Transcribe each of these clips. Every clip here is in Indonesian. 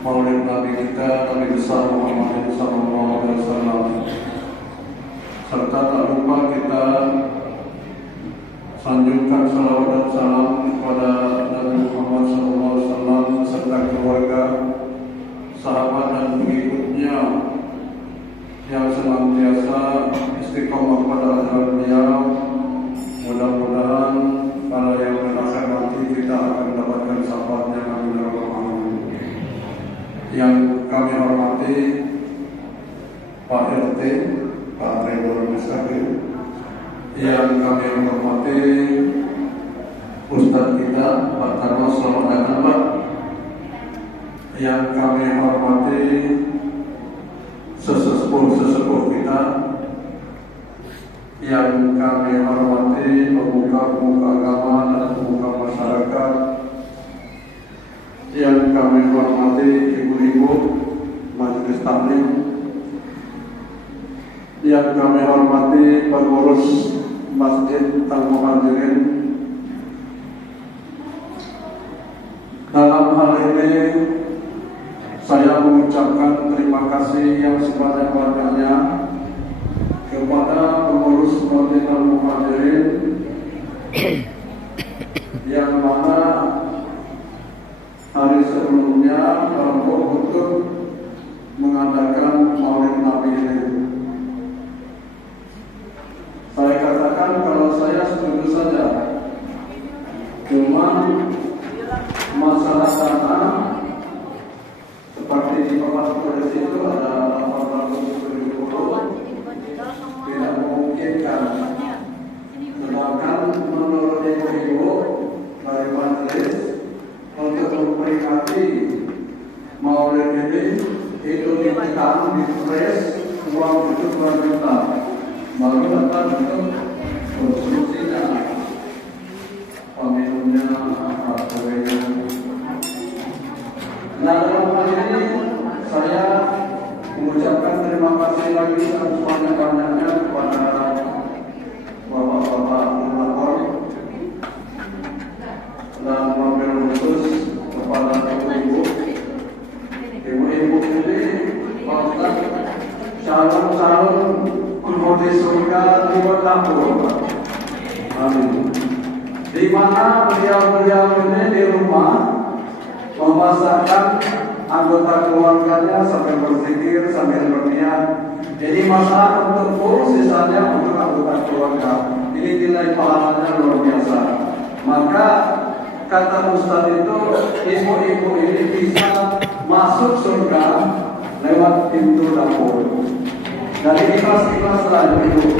Maulid Nabi kita Nabi besar Muhammad sallallahu alaihi wasallam. Serta tak lupa kita sanjungkan salawat dan salam kepada Nabi Muhammad sallallahu alaihi wasallam serta keluarga, sahabat dan pengikutnya yang senantiasa istiqomah pada ajaran beliau. Mudah-mudahan pada yang akhir nanti kita akan mendapatkan syafaatnya. Amin ya rabbal alamin. Yang kami hormati Pak RT, Pak Ridwan Mustaqim, yang kami hormati Ustadz kita Pak Tarwas, selamat datang Pak. Yang kami hormati sesepuh kita, yang kami hormati pemuka-pemuka agama dan pemuka masyarakat, yang kami hormati ibu-ibu majelis taklim, yang kami hormati pengurus Masjid Al-Muhajirin. Dalam hal ini saya mengucapkan terima kasih yang sebanyak-banyaknya kepada pengurus Masjid Al-Muhajirin yang mana hari sebelumnya kelompok untuk mengadakan Maulid Nabi ini. Saya katakan kalau saya setuju saja, cuma masalah dana seperti di Bapak Polisi itu ada 870 tidak memungkinkan. Sedangkan menurut ibu-ibu dari majelis untuk memperingati Maulid ini itu ditekan di press uang itu 2 juta baru dapat untuk konsumsinya, peminumnya, kuenya. Nah, dalam hal ini saya mengucapkan terima kasih lagi sebanyak-banyaknya kepada bapak-bapak moderator dan mobil khusus kepada ibu-ibu. Ibu-ibu ini bahkan calon-calon penghuni surga 2 tahun. Amin. Di mana beliau-beliau ini di rumah memasakkan anggota keluarganya sambil berzikir, sambil berniat. Jadi masalah untuk full, sisanya untuk anggota keluarga. Ini nilai pahalanya luar biasa. Maka kata Ustaz itu, ibu-ibu ini bisa masuk surga lewat pintu dapur. Dari ikhlas-ikhlas lah itu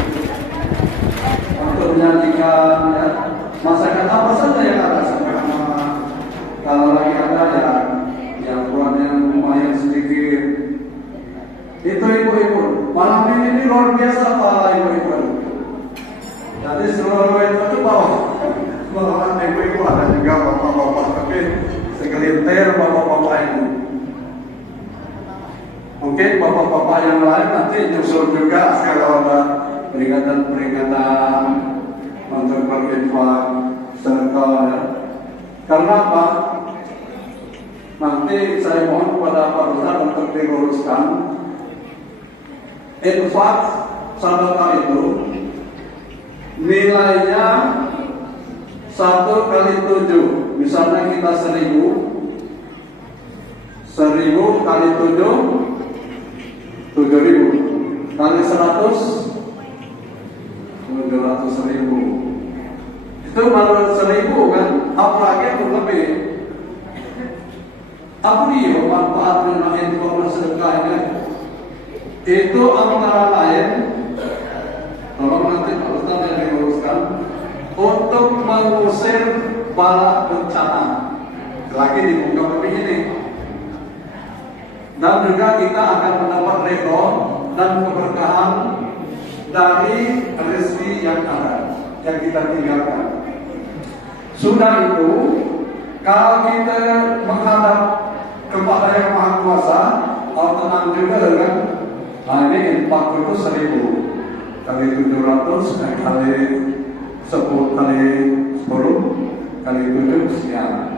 untuk menyanyikan ya, masakan apa saja yang ada sekarang. Kalau lagi ada ya yang buatnya lumayan sedikit. Itu ibu-ibu. Malam ini luar biasa pahala ibu-ibu. Jadi seluruh itu bawa ibu-ibu, ada juga bapak-bapak, tapi segelintir bapak-bapak ini. Mungkin bapak-bapak yang lain nanti nyusul juga kalau ada peringatan-peringatan untuk berinfak serta ya. Karena apa? Nanti saya mohon kepada Pak Ustaz untuk diluruskan. Infak sedekah itu nilainya 1 kali 7. Misalnya kita 1000 kali 7 7.000 kali 100 700.000. Itu baru 1.000 kan? Apalagi itu lebih. Apa dia manfaatnya infak sedekah ini? Itu antara lain, tolong nanti Pak Ustaz yang diluruskan, untuk mengusir bala bencana. Lagi di muka bumi ini. Dan juga kita akan mendapat ridho dan keberkahan dari rezeki yang ada, yang kita tinggalkan. Sudah itu, kalau kita menghadap kepada Yang Maha Kuasa, tenang juga dengan ini infak itu 1.000 kali 700 kali 10 kali 10 kali 7 sekian.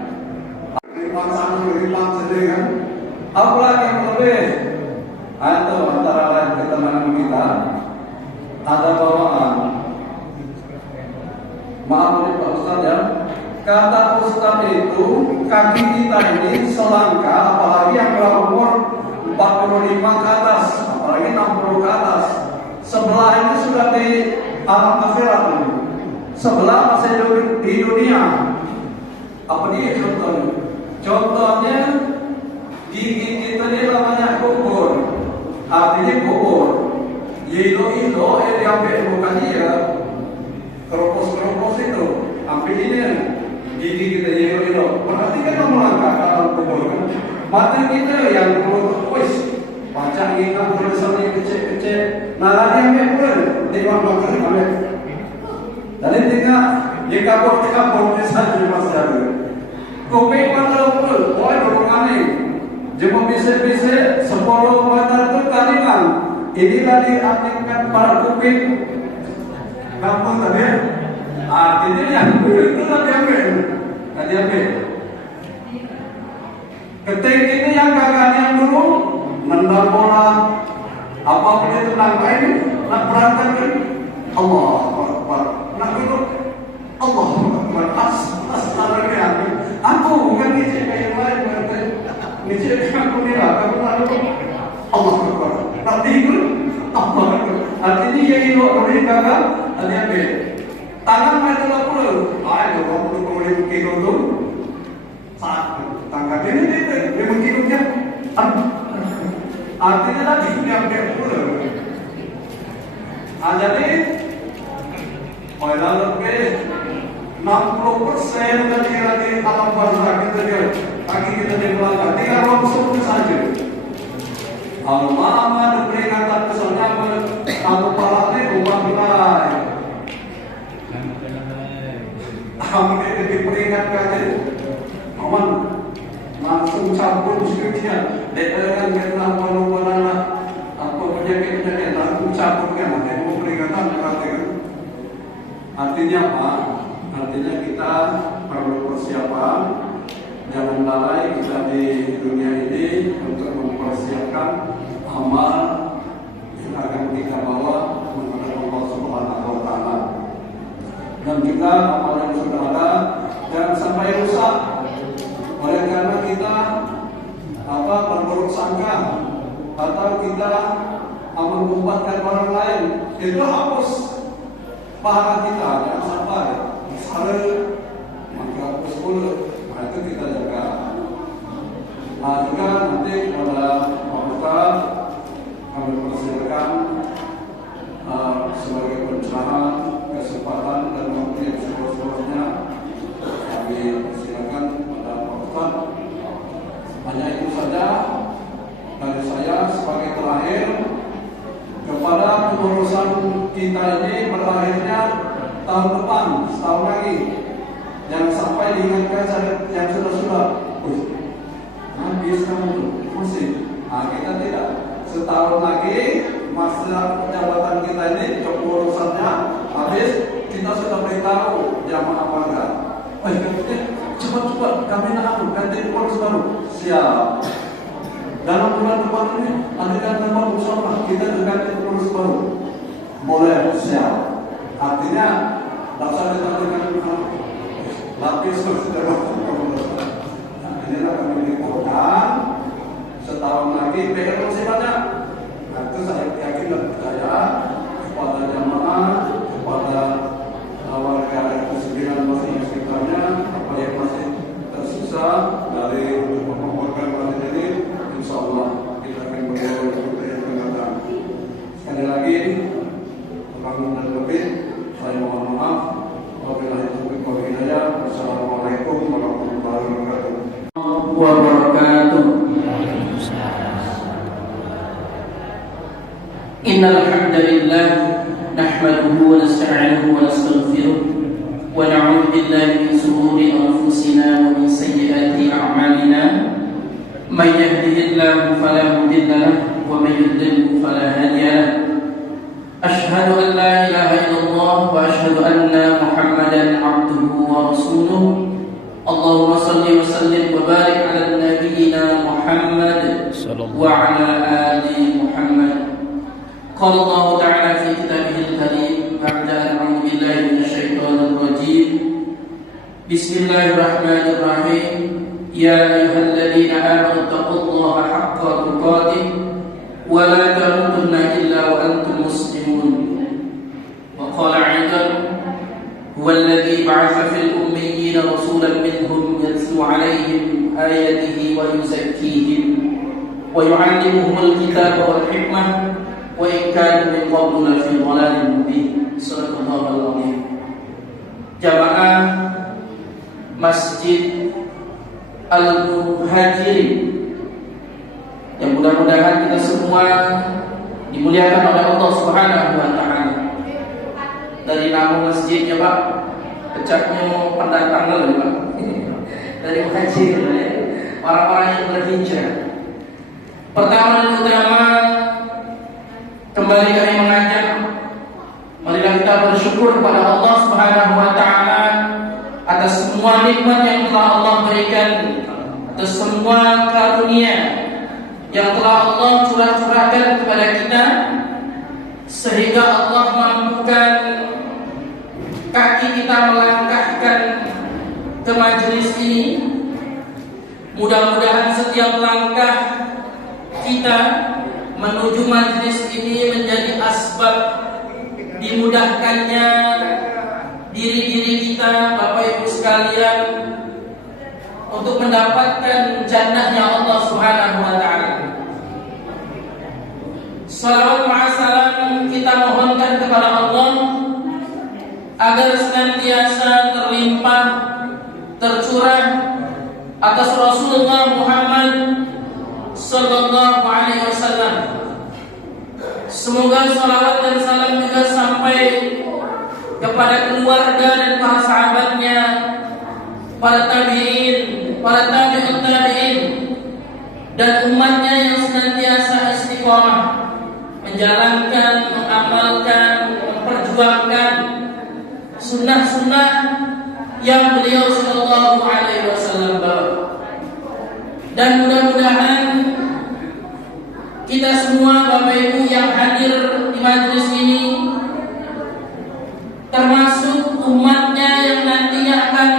Lipat satu, lipat sedih kan? Apalagi yang lebih atau antara lain ketenangan kita ada bawaan. Maaf nih Pak Ustadz ya. Kata Ustadz itu kaki kita ini selangkah, apalagi yang berumur 45 ke atas, apalagi 60 ke atas. Sebelah ini sudah di alam akhirat, sebelah masih di dunia. Apa dia contohnya? Contohnya gigi kita ini namanya kubur, artinya kubur. Ilo diambil bukannya ya keropos itu, ambil ini gigi kita ilo. Berarti kita melangkah ke dalam kubur kan? Mata kita yang perlu baca ingat tulisannya kecil-kecil. Nah lagi ambil pun di bawah ambil. Dan tinggal di kabur saja masih ada. Kuping pada pun, dorongannya. Cuma bisa 10 meter itu kaliman. Inilah diaktifkan para kuping. Kampung tadi. Artinya yang itu tadi ambil. Ketik ini yang kakaknya dulu nendang bola, apapun itu nangkain, nak berantakan. Allah Akbar. Nak dulu Allah Akbar. Asal-asalnya aku bukan ngecek kayak lain berarti. Ngecek aku nira, kamu lalu Allah Akbar. Nanti itu Allah Akbar. Artinya ya itu boleh kakak, ada ambil. Tangan maju lapor. Ayo kamu boleh kilo tu. Saat tangkap ini dia artinya tadi yang pula. Jadi orang lebih 60% dari alam barzakh kita dia kaki kita di belakang tinggal langsung saja. Kalau mama peringatan kesannya kalau palanya rumah mulai. Kami diperingatkan aman langsung campur skripsinya dengan kena mana apa penyakit langsung campurkan ada yang peringatan perhatikan. Artinya apa? Artinya kita perlu persiapan, jangan lalai kita di dunia ini untuk mempersiapkan amal yang akan kita bawa menghadap Allah Subhanahu wa Ta'ala. Dan kita amal yang sudah ada jangan sampai rusak. Oleh karena kita berburuk sangka atau kita mengumpat orang lain, itu hapus pahala kita, jangan sampai misalnya maka hapus mulut. Nah itu kita jaga. Nah juga nanti pada waktu kami persilakan sebagai pencerahan, kesempatan dan waktu yang seterusnya kami persilakan. Hanya itu saja dari saya sebagai terakhir kepada pengurusan kita ini berakhirnya tahun depan, setahun lagi. Jangan sampai diingatkan yang sudah-sudah. Habis kamu masih. Nah kita tidak. Setahun lagi masa jabatan kita ini kepengurusannya habis, kita sudah beritahu jamaah warga. Cepat-cepat kami nak ganti pengurus baru. Siap. Dalam bulan depan ini adakan nama bersama kita ganti pengurus baru. Boleh, siap. Artinya laksanakan dengan lapis sudah. Nah, inilah kami dilakukan setahun lagi. Pegang masih banyak. Nah, itu saya yakin dan percaya kepada jamaah, kepada warga RT 9 masih sekitarnya, apa yang masih tersisa dari untuk memperkuatkan masjid ini, insya Allah kita akan berdoa untuk yang akan datang. Sekali lagi, kurang dan lebih, saya mohon maaf. Wabillahi taufiq wal hidayah. Wassalamualaikum warahmatullahi wabarakatuh. Innal hamdalillah nahmaduhu wa nasta'inuhu wa nastaghfiruh wa na'udzu billahi min shururi anfusina wa min sayyiati a'malina may yahdihillahu fala mudilla lahu wa may yudlil fala hadiya lahu. Ashhadu an la ilaha illallah wa ashhadu anna Muhammadan 'abduhu wa rasuluh. Allahumma salli wa sallim wa barik ala nabiyyina Muhammad وعلى آل محمد. قال الله تعالى في كتابه الكريم بعد أعوذ بالله من الشيطان الرجيم بسم الله الرحمن الرحيم يا أيها الذين آمنوا اتقوا الله حق تقاته ولا تموتن إلا وأنتم مسلمون. وقال أيضا هو الذي بعث في الأميين رسولا منهم يتلو عليهم آياته ويزكيهم ويعلمهم الكتاب والحكمة وإن كانوا من قبل لفي ضلال مبين. صدق الله العظيم. Jamaah Masjid Al-Muhajirin yang mudah-mudahan kita semua dimuliakan oleh Allah Subhanahu wa taala. Dari nama masjidnya Pak, pecahnya pendatang dulu Pak. Dari muhajir, orang-orang yang berhijrah. Pertama dan utama, kembali kami mengajak, marilah kita bersyukur kepada Allah Subhanahu wa taala atas semua nikmat yang telah Allah berikan, atas semua karunia yang telah Allah curahkan kepada kita, sehingga Allah mampukan kaki kita melangkahkan ke majelis ini. Mudah-mudahan setiap langkah kita menuju majelis ini menjadi asbab dimudahkannya diri-diri kita, Bapak Ibu sekalian, untuk mendapatkan jannahnya Allah Subhanahu wa taala. Salawat ma'asalam kita mohonkan kepada Allah agar senantiasa terlimpah, tercurah atas Rasulullah Muhammad sallallahu alaihi wasallam. Semoga salawat dan salam juga sampai kepada keluarga dan para sahabatnya, para tabi'in, para tabi'ut tabi'in, dan umatnya yang senantiasa istiqomah menjalankan, mengamalkan, memperjuangkan sunnah-sunnah yang beliau sallallahu alaihi wasallam bawa. Dan mudah-mudahan kita semua Bapak Ibu yang hadir di majelis ini, termasuk umatnya yang nantinya akan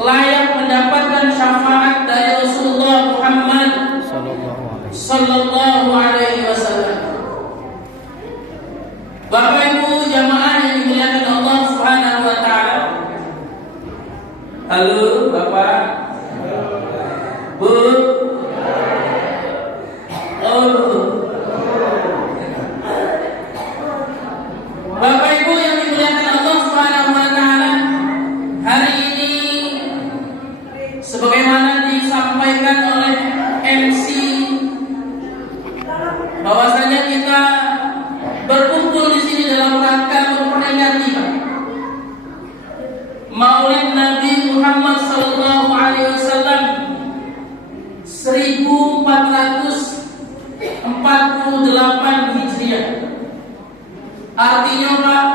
layak mendapatkan syafaat dari Rasulullah Muhammad sallallahu alaihi wasallam. Bapak Ibu jamaah yang dimuliakan Allah Subhanahu wa taala. Halo Bapak, Bu, Bapak Ibu yang dimuliakan Allah Subhanahu wa taala, hari ini sebagaimana disampaikan oleh MC bahwasanya kita berkumpul di sini dalam rangka memperingati Maulid Nabi Muhammad sallallahu alaihi wasallam 1448 Hijriah. Artinya Pak,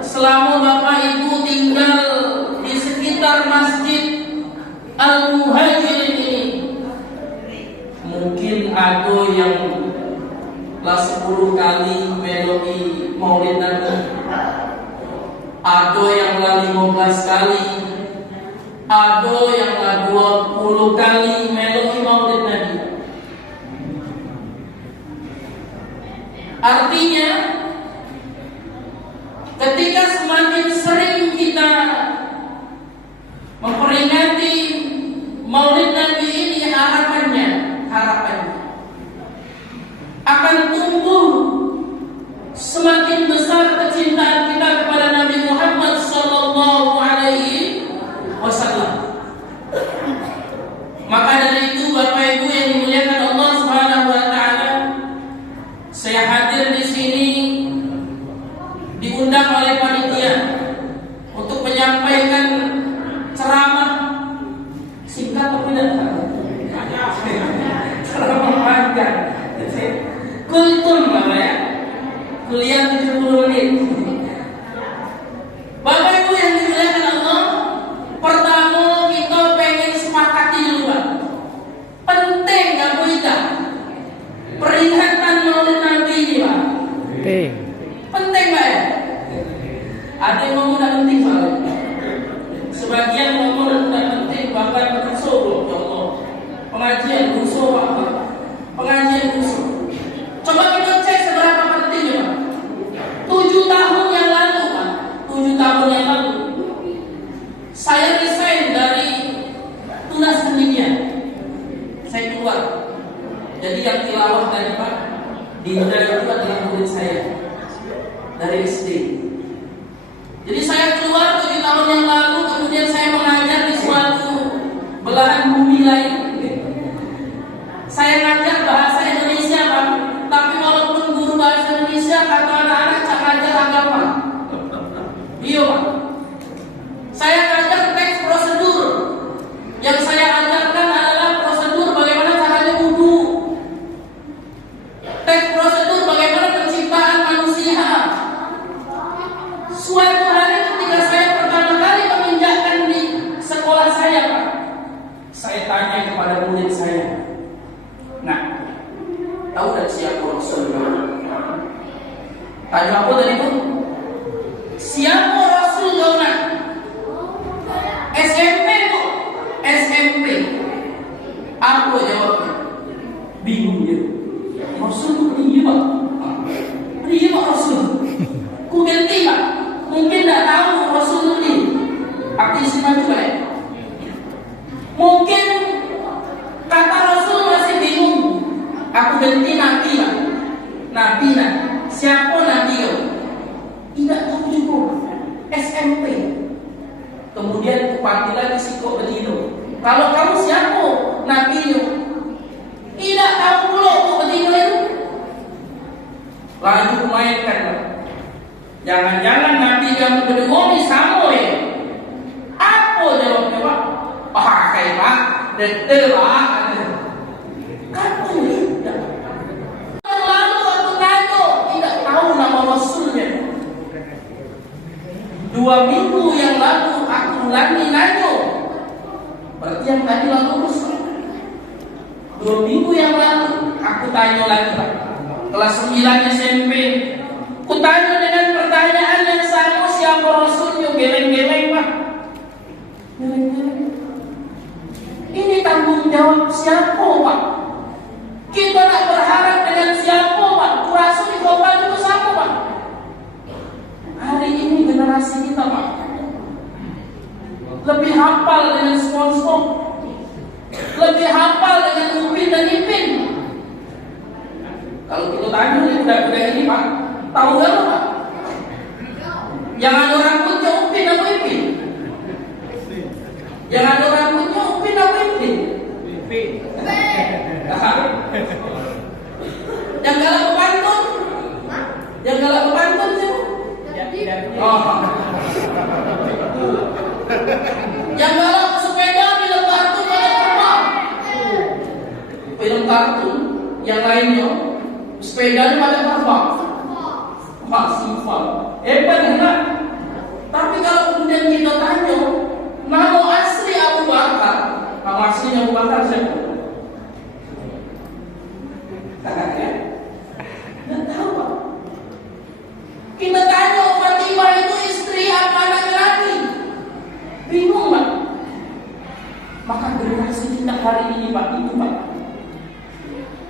selama Bapak Ibu tinggal di sekitar Masjid Al-Muhajirin ini, mungkin ada yang lah 10 kali melodi Maulid Nabi, ada yang lah 15 kali, ada yang lah 20 kali melodi Maulid Nabi. Artinya ketika semakin sering kita memperingati Maulid Nabi ini, harapannya akan tumbuh semakin besar kecintaan kita kepada Nabi Muhammad sallallahu alaihi wasallam. Maka dari itu Bapak Ibu yang dimuliakan Allah Subhanahu wa taala, saya hadir di sini diundang oleh panitia untuk menyampaikan ceramah singkat tapi tidak ceramah panjang. Kultum Bapak ya, kuliah 70 menit. Bapak Ibu yang dimuliakan Allah, pertama kita pengen sepakati dulu Pak, penting ngomong tidak penting soalnya. Sebagian ngomong tidak penting, bahkan berusul, ya Allah. Pengajian berusul apa? Pengajian berusul. Coba kita cek seberapa pentingnya, Pak. 7 tahun yang lalu, Pak. 7 tahun yang lalu, saya resign dari tunas pendidikan. Saya keluar. Jadi yang tilawah tadi, Pak, di Hidayah itu adalah murid saya dari SD. Jadi saya keluar 7 tahun yang lalu, kemudian saya mengajar di suatu belahan bumi lain. Saya ngajar bahasa Indonesia, Pak. Tapi walaupun guru bahasa Indonesia, kata anak-anak cak ngajar agama. Iya, Pak. Saya ngajar teks prosedur. Yang saya ajarkan adalah prosedur bagaimana caranya wudu. Teks prosedur bagaimana penciptaan manusia. Suatu hari ketika saya pertama kali menginjakkan di sekolah saya, Pak, saya tanya kepada murid saya, nah, tahu tak siapa Rasulullah? Tanya apa tadi, Bu? Siapa Rasul kau nak? SMP, Bu. SMP. Apa jawabnya? Bingung dia. Rasul itu Pak. Dia Pak Rasul. Ku ganti, Pak. Mungkin tak tahu Rasul itu ni. Arti istimewa juga ya. Mungkin kata Rasul masih bingung. Aku ganti Nabi, Pak. Nabi nak. Siapa Nabi kau? Tidak tahu juga. SMP. Kemudian kupati lagi sikok begitu. Kalau kamu siapa Nabi itu? Tidak tahu pula begitu itu. Lalu mainkan, Pak. Jangan-jangan Nabi yang berdua ini sama ya? Apa jawabnya, Pak? Pakai, Pak. Detail, Pak. Kamu tidak. Lalu aku tanya, tidak tahu nama Rasulnya. 2 minggu yang lalu aku ulangi nanya. Berarti yang tadi lalu Rasul. 2 minggu yang lalu aku tanya lagi, Pak. Kelas 9 SMP. Ku tanya dengan pertanyaan yang sama, siapa Rasulnya? Geleng-geleng, Pak. Geleng-geleng. Ini tanggung jawab siapa, Pak? Kita nak berharap dengan siapa, Pak? Rasul di kota itu siapa, Pak? Hari ini generasi kita, Pak, lebih hafal dengan SpongeBob, lebih hafal dengan Upin dan Ipin. Kalau kita tanya budak-budak ini, Pak, tahu gak, Pak? Yang ada rambutnya Upin apa Ipin? Yang ada rambutnya Upin apa Ipin? Ipin. Yang galak pantun? Yang galak pantun siapa? Oh. Yang galak sepeda film kartun pada terbang. Film kartun yang lainnya sepedanya pada terbang. Sifat hebat enggak? Tapi kalau kemudian kita tanya nama asli Abu Bakar, nama aslinya Abu Bakar siapa? Tidak tahu, Pak. Kita tanya Fatimah itu istri apa anak laki? Bingung, Pak. Maka generasi kita hari ini, Pak, itu, Pak.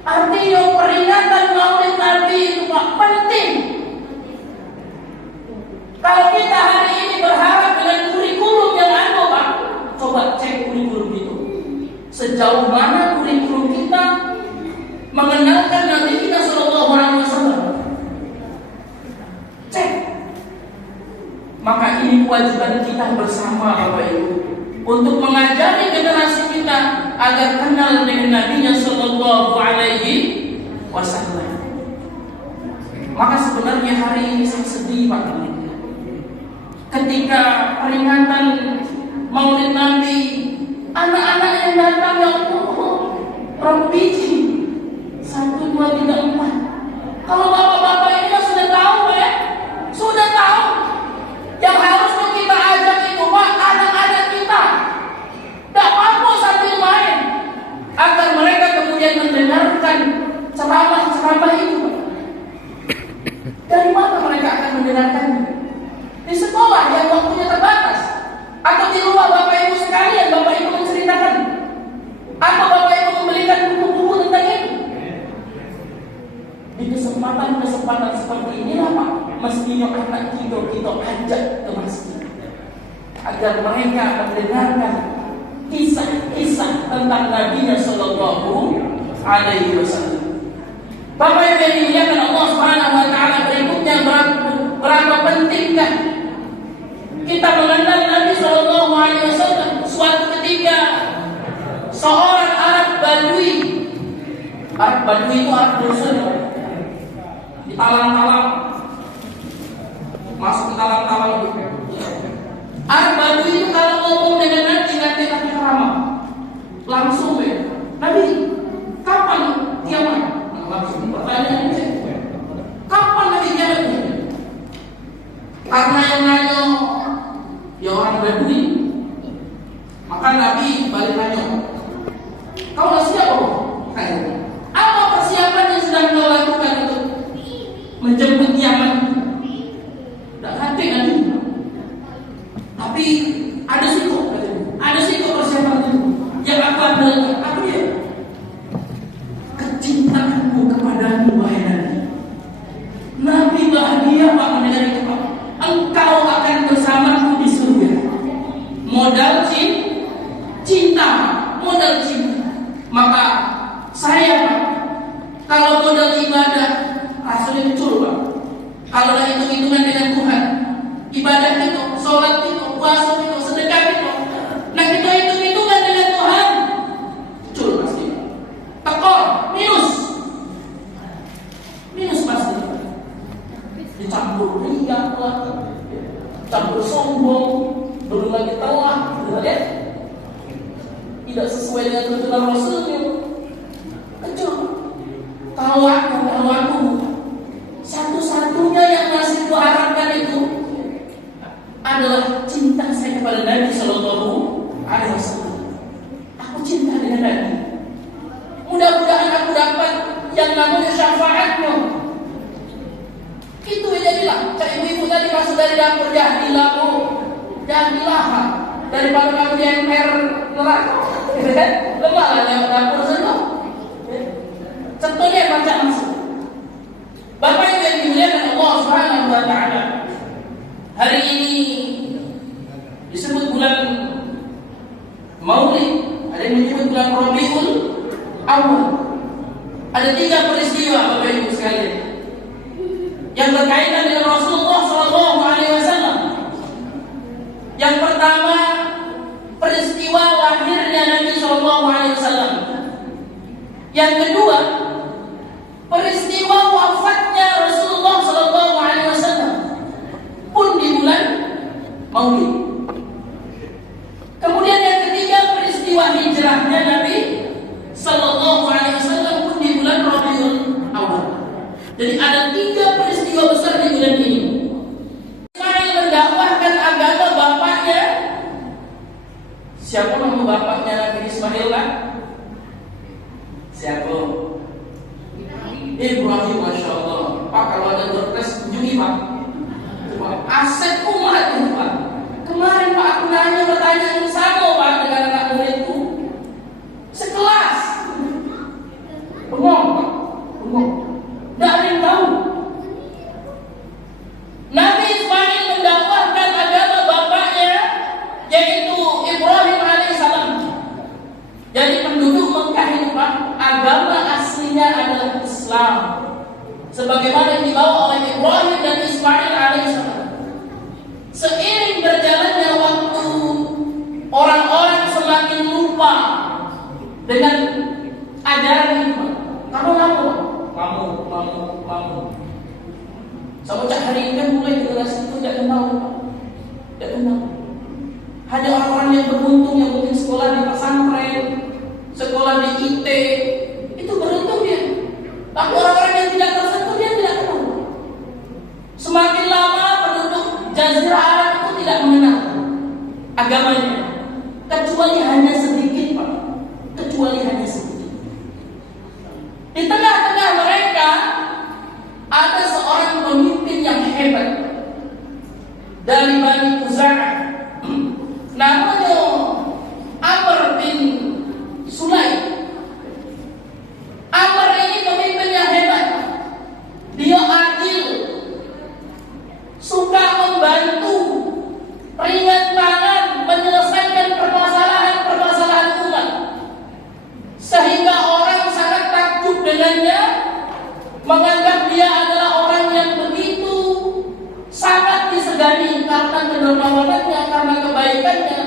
Artinya peringatan Maulid Nabi itu, Pak, penting. Kalau kita hari ini berharap dengan kurikulum yang ada, Pak, coba cek kurikulum itu. Sejauh mana kurikulum kita mengenalkan Nabi kita Sallallahu Alaihi Wasallam? Cek. Maka ini kewajiban kita bersama, Bapak Ibu, untuk mengajari generasi kita agar kenal dengan Nabi-Nya Sallallahu Alaihi Wasallam. Maka sebenarnya hari ini saya sedih, Pak, ketika peringatan Maulid Nabi, anak-anak yang datang yang berapa biji? 1, 2, 3, 4. Kalau bapak-bapak ini sudah tahu, ya, sudah tahu. Yang harusnya kita ajak itu, Pak, anak-anak kita. Tidak apa-apa sambil main, agar mereka kemudian mendengarkan ceramah-ceramah itu, Pak. Dari mana mereka akan mendengarkannya? Di sekolah, ya. mestinya anak kita ajak ke masjid agar mereka mendengarkan kisah-kisah tentang Nabi Sallallahu Alaihi Wasallam. Bapak yang dimuliakan Allah Subhanahu Wa Taala, berikutnya berapa pentingkah kita mengenal Nabi Sallallahu Alaihi Wasallam? Suatu ketika seorang Arab Badui itu Arab dusun, di talang-talang, masuk ke talang-talang. Arab Badui itu kalau ngomong dengan Nabi nanti ramah, langsung ya, Nabi kapan kiamat? Langsung pertanyaan kapan Nabi kiamat? Karena yang nanya ya orang Badui, maka Nabi balik nanya, kau dah siap apa persiapan yang sedang kau lakukan untuk menjemput kiamat? Tak hati kan? Tapi ada sih persiapan itu. Yang apa dia? Kecintaanmu kepadamu wahai Nabi. Nabi bahagia Pak mendengar itu Pak. Engkau akan bersamaku di surga. Modal cinta. Maka saya Pak, kalau modal ibadah rasanya betul Pak. Kalau ada hitung-hitungan dengan Tuhan, ibadah itu, sholat itu, puasa itu, sedekah itu, nah kita hitung-hitungan dengan Tuhan, betul pasti. Tekor, minus pasti. Dicampur riak lah, campur sombong, belum lagi telah, tidak sesuai dengan tuntunan Rasulnya. Kecil. Kalau aku satu-satunya yang masih kuharapkan itu adalah cinta saya kepada Nabi Sallallahu Alaihi Wasallam. Aku cinta dengan Nabi. Mudah-mudahan aku dapat yang namanya syafaatnya. Itu jadilah. Cak ibu-ibu tadi masuk dari dapur, jadilah daripada kamu di emper neraka. Lemah lah dapur sana. Contohnya baca langsung. Bapak yang dimuliakan Allah Subhanahu Wa Taala, hari ini disebut bulan Maulid, ada yang menyebut bulan Rabiul Awal. Ada 3 peristiwa Bapak Ibu sekalian yang berkaitan dengan Rasulullah Sallallahu Alaihi Wasallam. Yang pertama, peristiwa lahirnya Nabi Sallallahu Alaihi Wasallam. Yang kedua, peristiwa wafatnya Rasulullah Sallallahu Alaihi Wasallam pun di bulan Maulid. Kemudian yang ketiga, peristiwa hijrahnya Nabi Sallallahu Alaihi Wasallam pun di bulan Rabiul Awal. Jadi ada 3 peristiwa besar di bulan ini. Ismail mendakwahkan agama bapaknya. Siapa nama bapaknya Nabi Ismail kan? Siapa? Ibrahim, Masya Allah. Pak, kalau ada berpres kunjungi Pak. Aset umat itu Pak. Kemarin Pak aku nanya pertanyaan yang sama Pak dengan anak muridku sekelas. Bengong Pak, bengong. Tidak ada yang tahu. Nabi Ismail mendakwahkan agama bapaknya, yaitu Ibrahim alaihissalam. Jadi penduduk Mekah itu Pak, agama aslinya adalah Islam, sebagaimana yang dibawa oleh Ibrahim dan Ismail alaihissalam. Seiring berjalannya waktu, orang-orang semakin lupa dengan ajaran itu. Kamu ngamu. Sampai hari ini kan mulai generasi itu tidak kenal. Hanya orang-orang yang beruntung yang mungkin sekolah di pesantren, sekolah di IT, itu beruntung dia. Tapi orang-orang yang tidak tersentuh dia tidak kenal. Semakin lama penduduk Jazirah Arab itu tidak mengenal agamanya, kecuali hanya sedikit Pak. Di tengah-tengah mereka ada seorang pemimpin yang hebat dari Bani Khuza'ah, namanya Amr bin Sulaim. Amr ini pemimpin yang hebat. Dia adil, menganggap dia adalah orang yang begitu sangat disegani karena kedermawanannya, karena kebaikannya,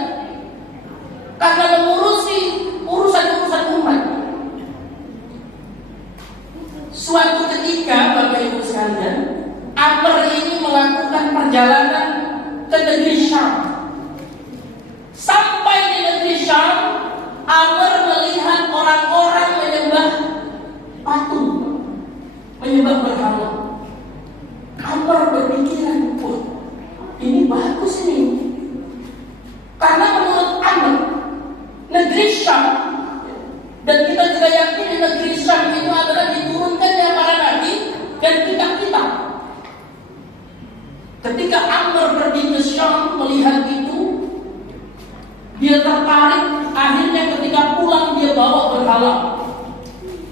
karena mengurusi urusan-urusan umat. Suatu ketika, Bapak Ibu sekalian, Amr ini melakukan perjalanan ke negeri Syam. Sampai di negeri Syam, Amr melihat orang-orang menyembah patung, menyembah berhala. Amr berpikiran, wah, ini bagus ini. Karena menurut Amr, negeri Syam, dan kita juga yakin di negeri Syam itu adalah diturunkannya para nabi dan kitab-kitab. Ketika Amr pergi ke Syam melihat itu, dia tertarik. Akhirnya ketika pulang dia bawa berhala.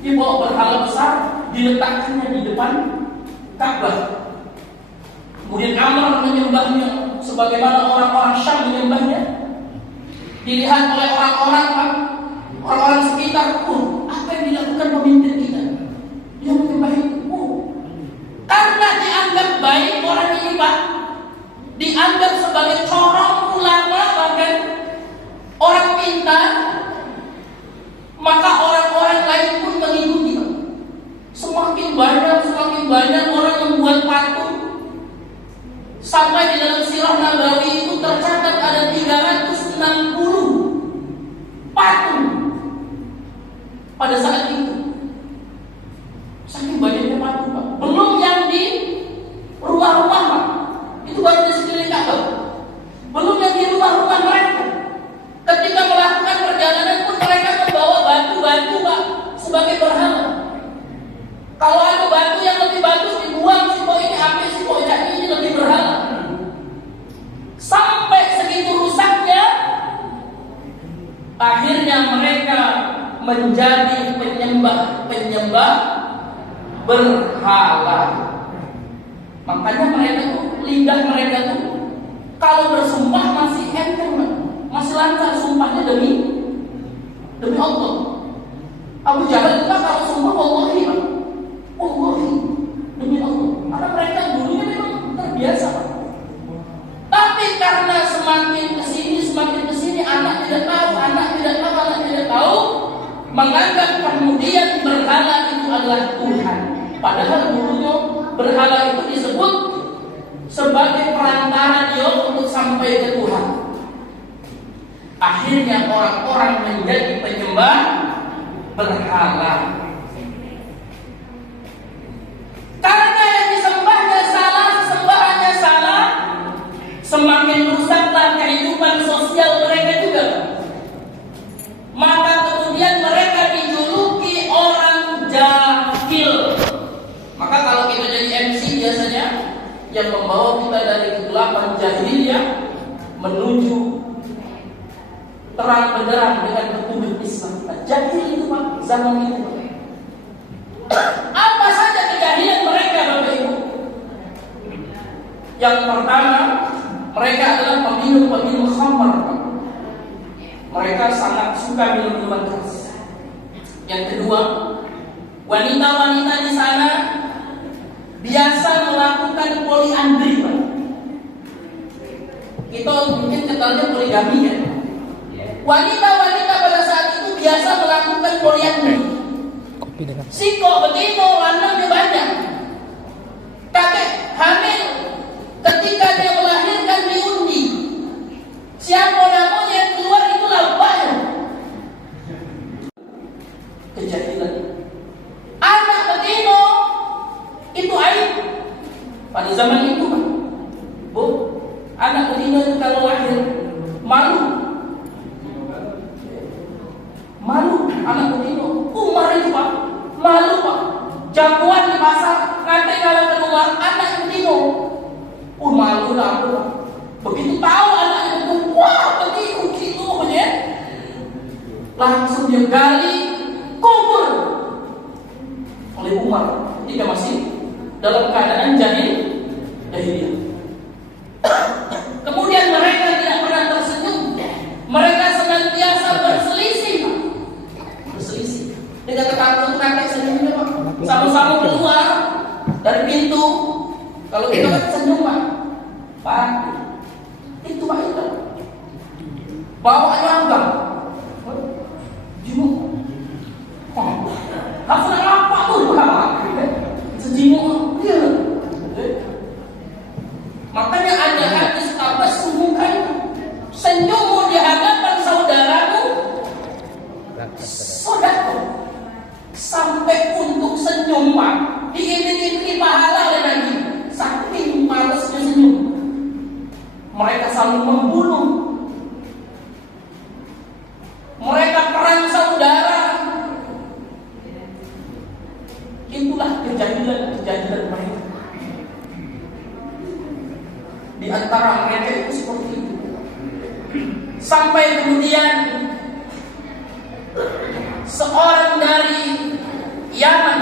Dia bawa berhala besar, diletakkannya di depan Ka'bah. Kemudian Amr menyembahnya sebagaimana orang-orang Syam menyembahnya. Dilihat oleh orang-orang sekitar pun, apa yang dilakukan pemimpin kita? Dia menyembah itu. Karena dianggap baik orang ini, Pak, dianggap sebagai corong ulama, bahkan orang pintar, maka orang-orang lain pun mengikuti. Semakin banyak orang yang membuat patung. Sampai di dalam sirah Nabawi itu tercatat ada 360 patung pada saat itu. Saking banyaknya patung, Pak. Belum yang di rumah-rumah, Pak. Itu baru di sekeliling Ka'bah. Belum yang di rumah-rumah mereka. Ketika melakukan perjalanan pun mereka membawa batu-batu, Pak, sebagai berhala. Kalau ada batu yang lebih bagus dibuang, si kok ini ambil, si kok ini lebih berhala. Sampai segitu rusaknya, akhirnya mereka menjadi penyembah berhala. Makanya mereka tuh, lidah mereka tuh kalau bersumpah masih enteng, masih lancar sumpahnya demi Allah. Abu Jahal juga kalau sumpah wallahi, demi Allah. Karena mereka dulunya memang terbiasa. Tapi karena semakin kesini anak tidak tahu, menganggap kemudian berhala itu adalah Tuhan. Padahal dulunya berhala itu disebut sebagai perantara dia untuk sampai ke Tuhan. Akhirnya orang-orang menjadi penyembah berhala. Karena yang disembahnya salah, sembahannya salah, semakin rusaklah kehidupan sosial mereka juga. Maka kemudian mereka dijuluki orang jahil. Maka kalau kita jadi MC biasanya yang membawa kita dari kegelapan jahiliyah menuju terang benderang dengan petunjuk Islam. Jahil itu, Pak, zaman itu. Apa saja kejahilan mereka, Bapak Ibu? Yang pertama, mereka adalah peminum khamr. Mereka sangat suka minum minuman keras. Yang kedua, wanita-wanita di sana biasa melakukan poliandri, Pak. Kita mungkin kenalnya poligami, ya. Wanita-wanita pada saat itu biasa melakukan poliandri. Si kok begitu, lanangnya banyak. Kakek hamil, ketika dia melahirkan diundi. Siapa namanya yang keluar itulah banyak. Kejahilan. Anak begitu, itu aib. Pada zaman itu, Pak, Bu, anak betina itu kalau lahir malu anak betina. Umar itu, Pak, malu, Pak. Jagoan di pasar, nanti kalau keluar anak betina, malu lah, Pak. Begitu tahu anaknya itu, wah, begitu punya, langsung dia gali kubur oleh Umar. Jika masih dalam keadaan jahiliyah. Kemudian mereka tidak pernah tersenyum. Mereka senantiasa berselisih dengan ketakutan kakek senyumnya, Pak. sama-sama keluar dari pintu. Kalau kita kan senyum Pak, itu Pak itu bawa ragam, jumuk, langsung apa tuh Pak? Sejumuk dia. Makanya ada hadis apa sungguhkan senyummu di hadapan saudaramu sodako. Sampai untuk senyum Pak diiring-iringi pahala oleh Nabi. Saking malasnya senyum, mereka saling membunuh, mereka perang saudara. Itulah kejadian mereka. Di antara mereka itu seperti itu. Sampai kemudian seorang dari Yaman,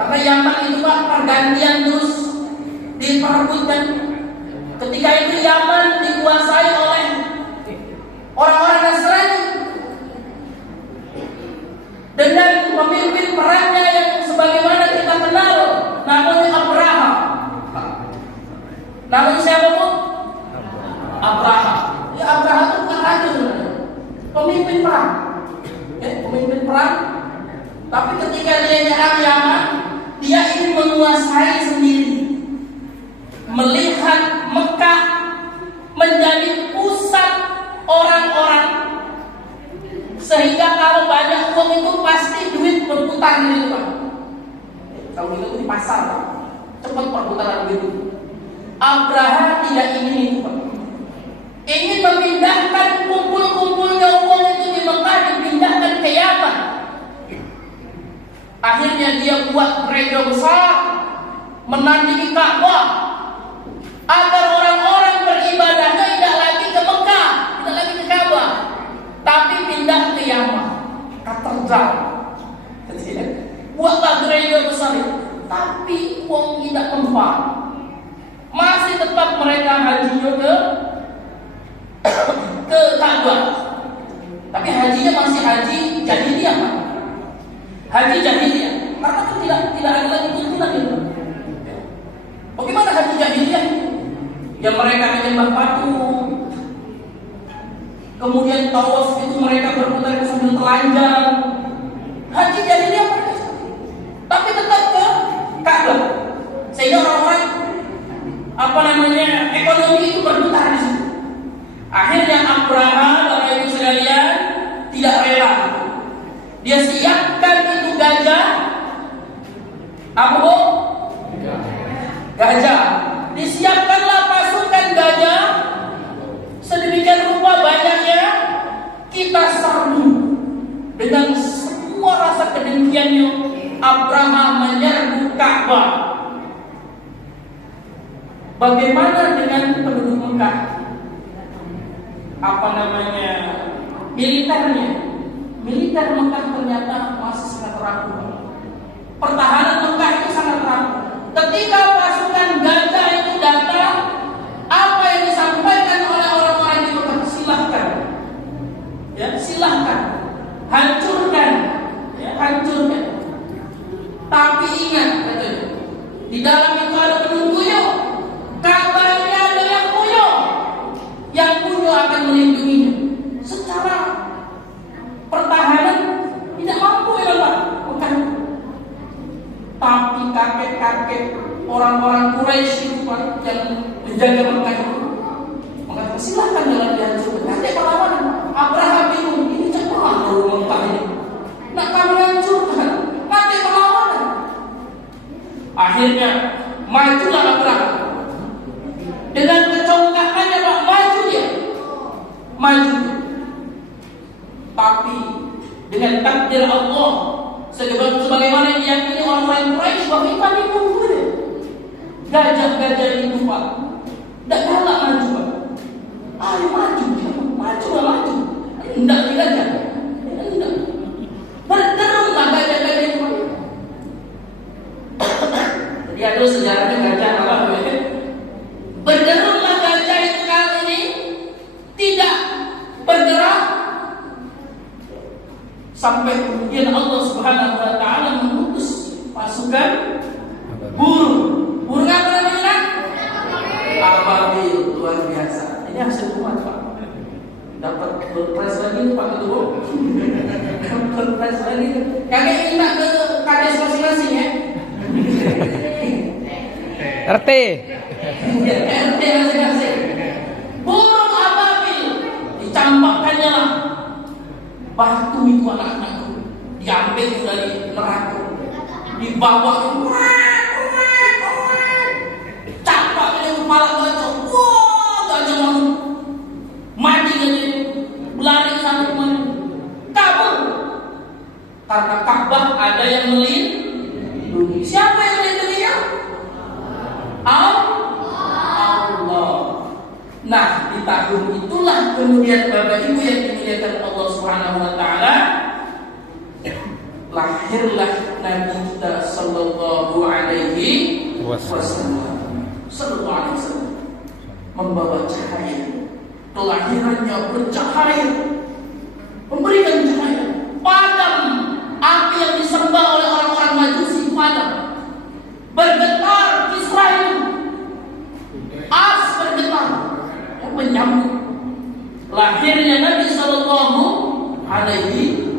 karena Yaman itu Pak pergantian terus diperebutkan. Ketika itu Yaman dikuasai oleh orang-orang Nasrani dengan pemimpin perangnya yang sebagaimana kita kenal, namanya Abraha. Namanya siapa Bu? Abraha. Ya Abraha itu bukan raja, pemimpin perang. Pemimpin perang. Tapi ketika dia nyerang Yaman, dia ingin menguasai sendiri, melihat Mekah menjadi pusat orang-orang, sehingga kalau banyak uang itu pasti duit berputar gitu Pak. Kalau itu di pasar Pak, cepat perputaran duit. Abraha tidak ingin itu Pak. Ingin memindahkan kumpul-kumpulnya uang itu di Mekah, dipindahkan ke Yaman. Akhirnya dia buat gereja besar menandingi Ka'bah agar orang-orang beribadahnya tidak lagi ke Mekah, tidak lagi ke Ka'bah, tapi pindah ke Yaman, katedral. Buatlah gereja besar itu, tapi uang tidak mempan. Masih tetap mereka hajinya ke Ka'bah, tapi hajinya masih haji jahiliyah Pak. Haji jahiliyah, karena itu tidak ada lagi tuntunan itu. Bagaimana haji jahiliyah? Yang mereka menyembah patung, kemudian tawaf itu mereka berputar sambil telanjang. Haji jahiliyah mereka, tapi tetap ke Ka'bah, sehingga orang-orang ekonomi itu berputar di situ. Akhirnya Abraha, Bapak Ibu sekalian, tidak rela. Dia siapkan itu gajah, apa Bu? Gajah. Disiapkanlah pasukan gajah sedemikian rupa banyaknya, kita serbu dengan semua rasa kedengkiannya. Abraha menyerbu Ka'bah. Bagaimana dengan penduduk Mekah? Militer Mekah ternyata masih sangat rapuh. Pertahanan Mekah itu sangat rapuh. Ketika pasukan gajah itu datang, apa yang disampaikan oleh orang-orang di Mekah? Silahkan, silahkan, hancurkan, hancurkan. Tapi ingat, katanya, di dalam itu ada penunggunya. Kabarnya ada yang punya akan melindunginya. Secara pertahanan tidak mampu ya Pak, bukan. Tapi kakek-kakek orang-orang Quraisy itu Pak yang menjaga Mekah itu mengatakan silakan jangan dihancurkan. Nanti perlawanan. Abraha bingung, ini cepat Mekah ini. Nak kami hancurkan, nanti perlawanan. Akhirnya majulah Abraha dengan kecongkakannya Pak, maju. Tapi dengan takdir Allah, sebagaimana yang diyakini orang-orang Quraisy bahwa kami mundur. Gajah-gajah itu Pak, tidak galak maju Pak. Ayo maju, maju. Tidak gajah, tidak. Berderumlah gajah-gajah itu Pak. Jadi ada sejarahnya gajah apa? Berderumlah gajah itu kali ini tidak bergerak sampai kemudian Allah Subhanahu wa taala mengutus pasukan pasukan burung. Burung apa namanya? Ababil. Luar biasa. Ini hasil umat, Pak. Dapat berpres lagi nih Pak Ketua. Berpres lagi. Kalian minta ke kades masing-masing ya. RT masing-masing. Burung ababil dicampakkannya lah batu itu anak-anakku, diambil dari neraka, dibawa campak dari kepala gajah. Wah, gajah mati gajah, berlari sampai kemana? Kabur. Karena Ka'bah ada yang melindungi. Siapa yang melindunginya? Allah. Nah, di tahun itulah kemudian Bapak Ibu yang dimuliakan Allah Subhanahu wa taala, lahirlah Nabi kita sallallahu alaihi wasallam. Sallallahu alaihi wasallam membawa cahaya. Kelahirannya bercahaya, memberikan cahaya. Padam api yang disembah oleh orang-orang Majusi padam. Bergetar Israel, ars bergetar, yang menyambut lahirnya Nabi Sallallahu Alaihi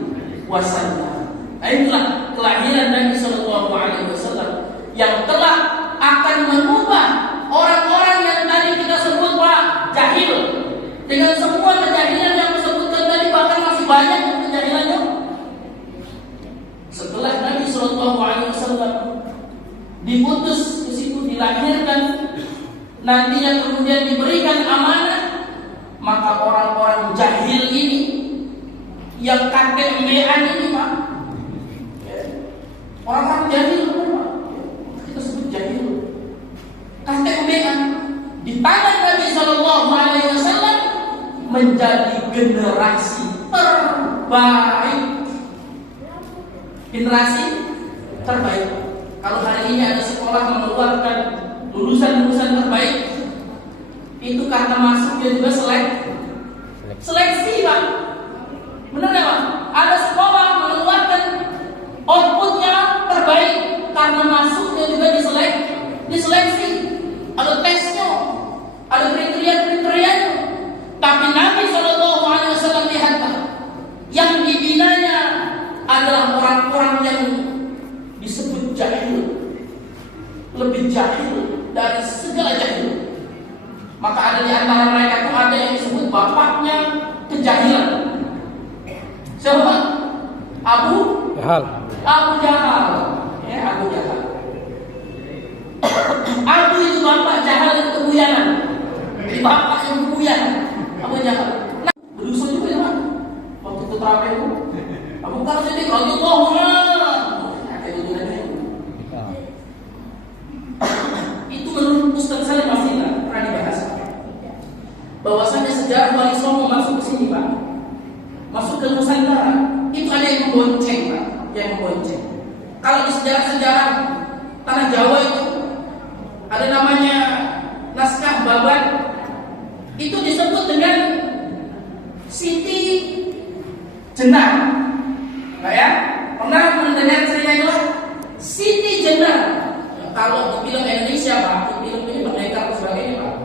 Wasallam. Itulah kelahiran Nabi Sallallahu Alaihi Wasallam yang telah akan mengubah orang-orang yang tadi kita sebut Pak jahil, dengan semua kejahilan yang disebutkan tadi, bahkan masih banyak kejahilannya. Setelah Nabi Sallallahu Alaihi Wasallam diutus ke situ, dilahirkan, nantinya kemudian diberikan amanah, maka orang-orang jahil ini yang KTM-an ini Pak, orang-orang jahil Pak, kita sebut jahil, KTM-an di tangan Nabi Sallallahu Alaihi Wasallam menjadi generasi terbaik, generasi terbaik. Kalau hari ini ada sekolah mengeluarkan lulusan-lulusan terbaik, itu karena masuknya juga seleksi Pak. Benar nggak Pak? Ada sekolah mengeluarkan outputnya terbaik karena masuknya juga diseleksi. Ada tesnya, ada kriteria-kriterianya. Tapi Nabi Shallallahu Alaihi Wasallam lihatlah, yang dibinanya adalah orang-orang yang disebut jahil, lebih jahil dari segala jahil. Maka ada di antara mereka itu ada yang disebut bapaknya kejahilan. Siapa? Abu Jahal. Ya, Abu Jahal. Abu itu bapak, Jahal itu kebuyanan. Jadi bapak yang kebuyanan, Abu Jahal. Nah, berdusun juga ya Pak. Waktu itu terawih itu, Abu Bakar Siddiq radhiyallahu anhu. Itu menurut Ustaz Salim Asila pernah dibahas bahwasanya sejarah Wali Songo masuk ke sini Pak, masuk ke Nusantara, itu ada yang membonceng Pak, yang membonceng. Kalau di sejarah-sejarah tanah Jawa itu ada namanya naskah Babat, itu disebut dengan Siti Jenar. Nah ya, pernah mendengar ceritanya Siti Jenar? Kalau di film Indonesia Pak, di film ini Merdeka dan sebagainya Pak.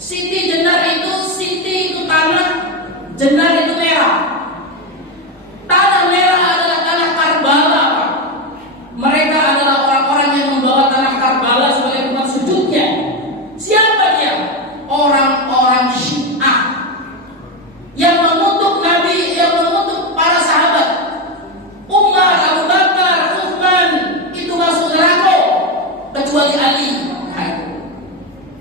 Siti Jenar itu, Siti itu tanah, Jenar itu merah. Tanah merah adalah tanah Karbala Pak. Mereka adalah orang-orang yang membawa tanah Karbala sebagai tempat sujudnya. Siapa dia? Orang-orang Syiah yang mengutuk Nabi, yang mengutuk para sahabat. Umar, Abu Bakar, Utsman itu masuk neraka, kecuali Ali.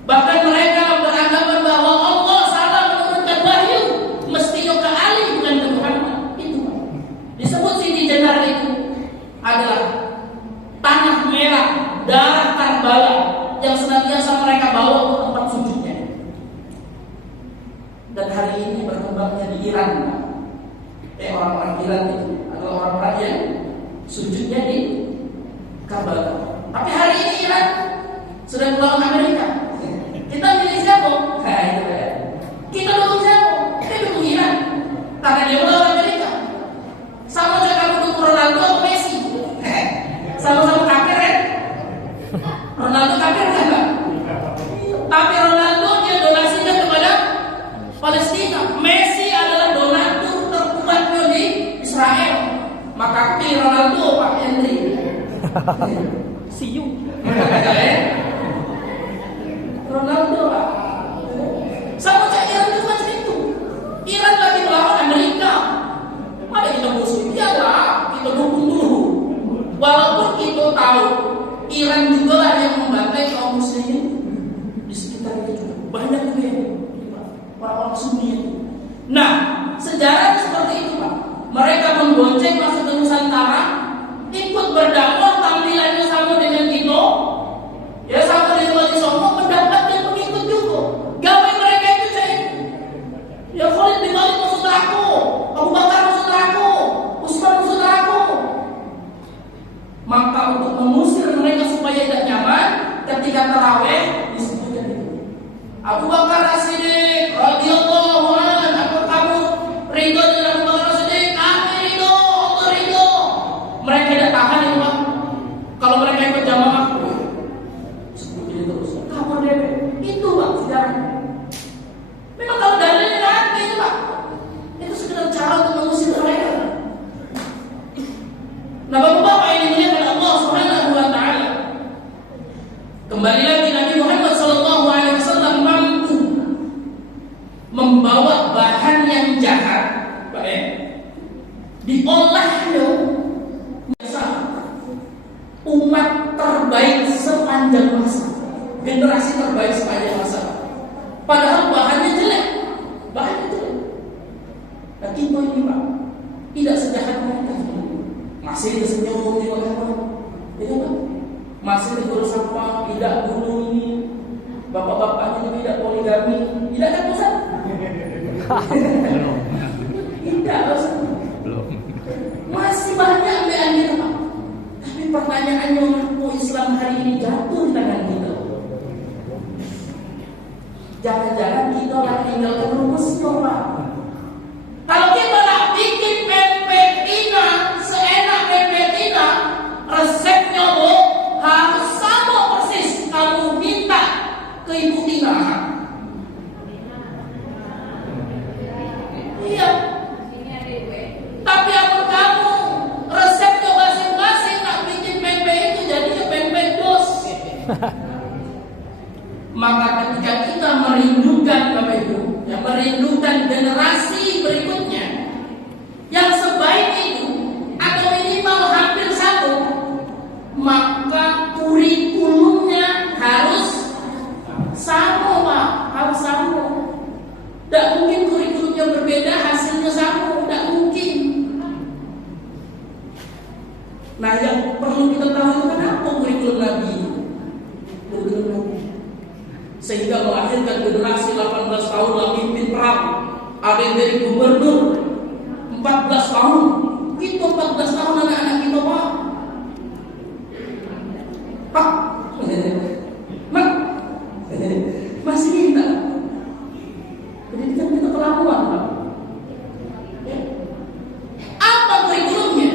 Bahkan mereka beranggapan bahwa Allah salah menurunkan wahyu, mestinya ke Ali bukan ke Muhammad. Itu disebut Siti Jenar, itu adalah tanah merah, darah Karbala yang senantiasa mereka bawa ke tempat sujudnya. Dan hari ini berkembangnya di Iran. Orang-orang Iran itu adalah orang-orang yang sujudnya di Karbala. Tapi hari ini Iran sudah melawan Amerika. Kita milih siapa? Nah, itu ya. Kita dukung siapa? Kita dukung Iran karena dia melawan Amerika. Sama saja kamu dukung Ronaldo atau Messi. Sama-sama Siu. Ronaldo Pak. Sama kayak Iran itu macam itu. Iran lagi melawan Amerika. Ada kita musuh, iyalah kita dukung dulu. Walaupun kita tahu Iran juga lah yang membantai kaum muslimin di sekitar itu juga banyak juga yang orang-orang Sunni itu. Nah, sejarah seperti itu Pak. Mereka membonceng masuk ke Nusantara, ikut berdakwah, tampilannya sama dengan kita, ya sama dengan Wali Songo, mendapatkan pengikut juga. Gawe mereka itu saya, ya Khalid bin Walid maksud aku, Abu Bakar maksud aku, Utsman maksud aku. Maka untuk mengusir mereka supaya tidak nyaman, ketika tarawih disebutkan itu. Abu Bakar As-Siddiq radhiyallahu anhu, apa kamu ridho dengan Abu Bakar As-Siddiq? Kami ridho, Allah ridho. Mereka tidak tahan itu Pak. Kalau mereka ikut jamaah, seperti itu terus. Kabur DP. Itu Pak sejarahnya. Memang kalau dalilnya nanti itu Pak, itu sekedar cara untuk mengusir mereka. Nah Bapak-bapak ini muliakan Allah Subhanahu wa taala. Kembali lagi Nabi Muhammad sallallahu alaihi wasallam mampu membawa bahan yang jahat, Pak diolahnya umat terbaik sepanjang masa, generasi terbaik sepanjang masa. Padahal bahannya jelek, bahannya jelek. Nah kita ini Pak tidak sejahat mereka. Masih tersenyum di mana-mana, ya kan? Masih ditegur sampah, tidak bunuh ini, bapak-bapaknya juga tidak poligami, tidak kan Ustaz? Tidak Ustaz. Masih banyak ambil kita Pak. Tapi pertanyaannya, mengapa Islam hari ini jatuh di tangan kita? Jangan-jangan kita lagi tinggal rumusnya Pak. Kalau kita nak bikin pempek Tina seenak pempek Tina, resepnya Bu harus sama persis kamu minta ke Ibu Tina. Iya. Tapi apa kamu resepnya masing-masing nak bikin pempek itu jadinya pempek dos. Maka ketika kita merindukan Bapak Ibu, yang merindukan generasi berikutnya yang sebaik itu atau minimal hampir satu, maka kurikulumnya harus sama Pak, harus sama. Tidak mungkin kurikulumnya berbeda hasilnya sama, tidak mungkin. Nah yang perlu kita tahu itu kenapa kurikulum Nabi, kurikulum Nabi sehingga melahirkan generasi 18 tahun yang pimpin perang, ada yang dari gubernur 14 tahun, itu 14 tahun anak-anak kita Pak. Pak, Mak, masih minta pendidikan kita kelakuan Pak. Apa kurikulumnya?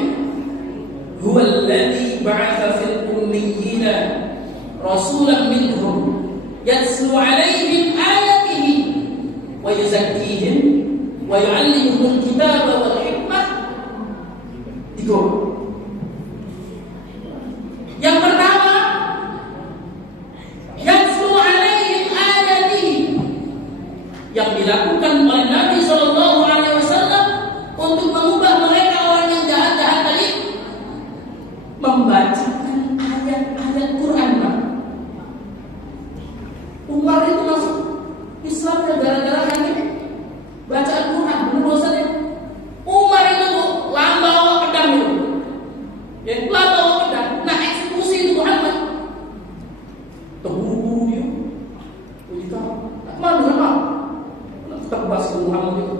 Huwallazi ba'atha fil ummiyina rasulan minhum yatlu 'alaihim ayatihi wa yuzakkihim wa yu'allimuhumul kitaba wal hikmah. Itu. Yang pertama, yatlu 'alaihim ayatihi, yang dilakukan oleh Nabi sallallahu alaihi wasallam untuk mengubah mereka orang yang jahat-jahat tadi, membacakan ayat-ayat Quran Pak. Umar itu masuk Islam gara-gara hanya bacaan Quran, benar bosan ya? Umar itu lamba bawa pedang itu, ya lamba bawa pedang, nak eksekusi itu Muhammad, terburu-buru dia, kita mana, nak tebas ke Muhammad itu,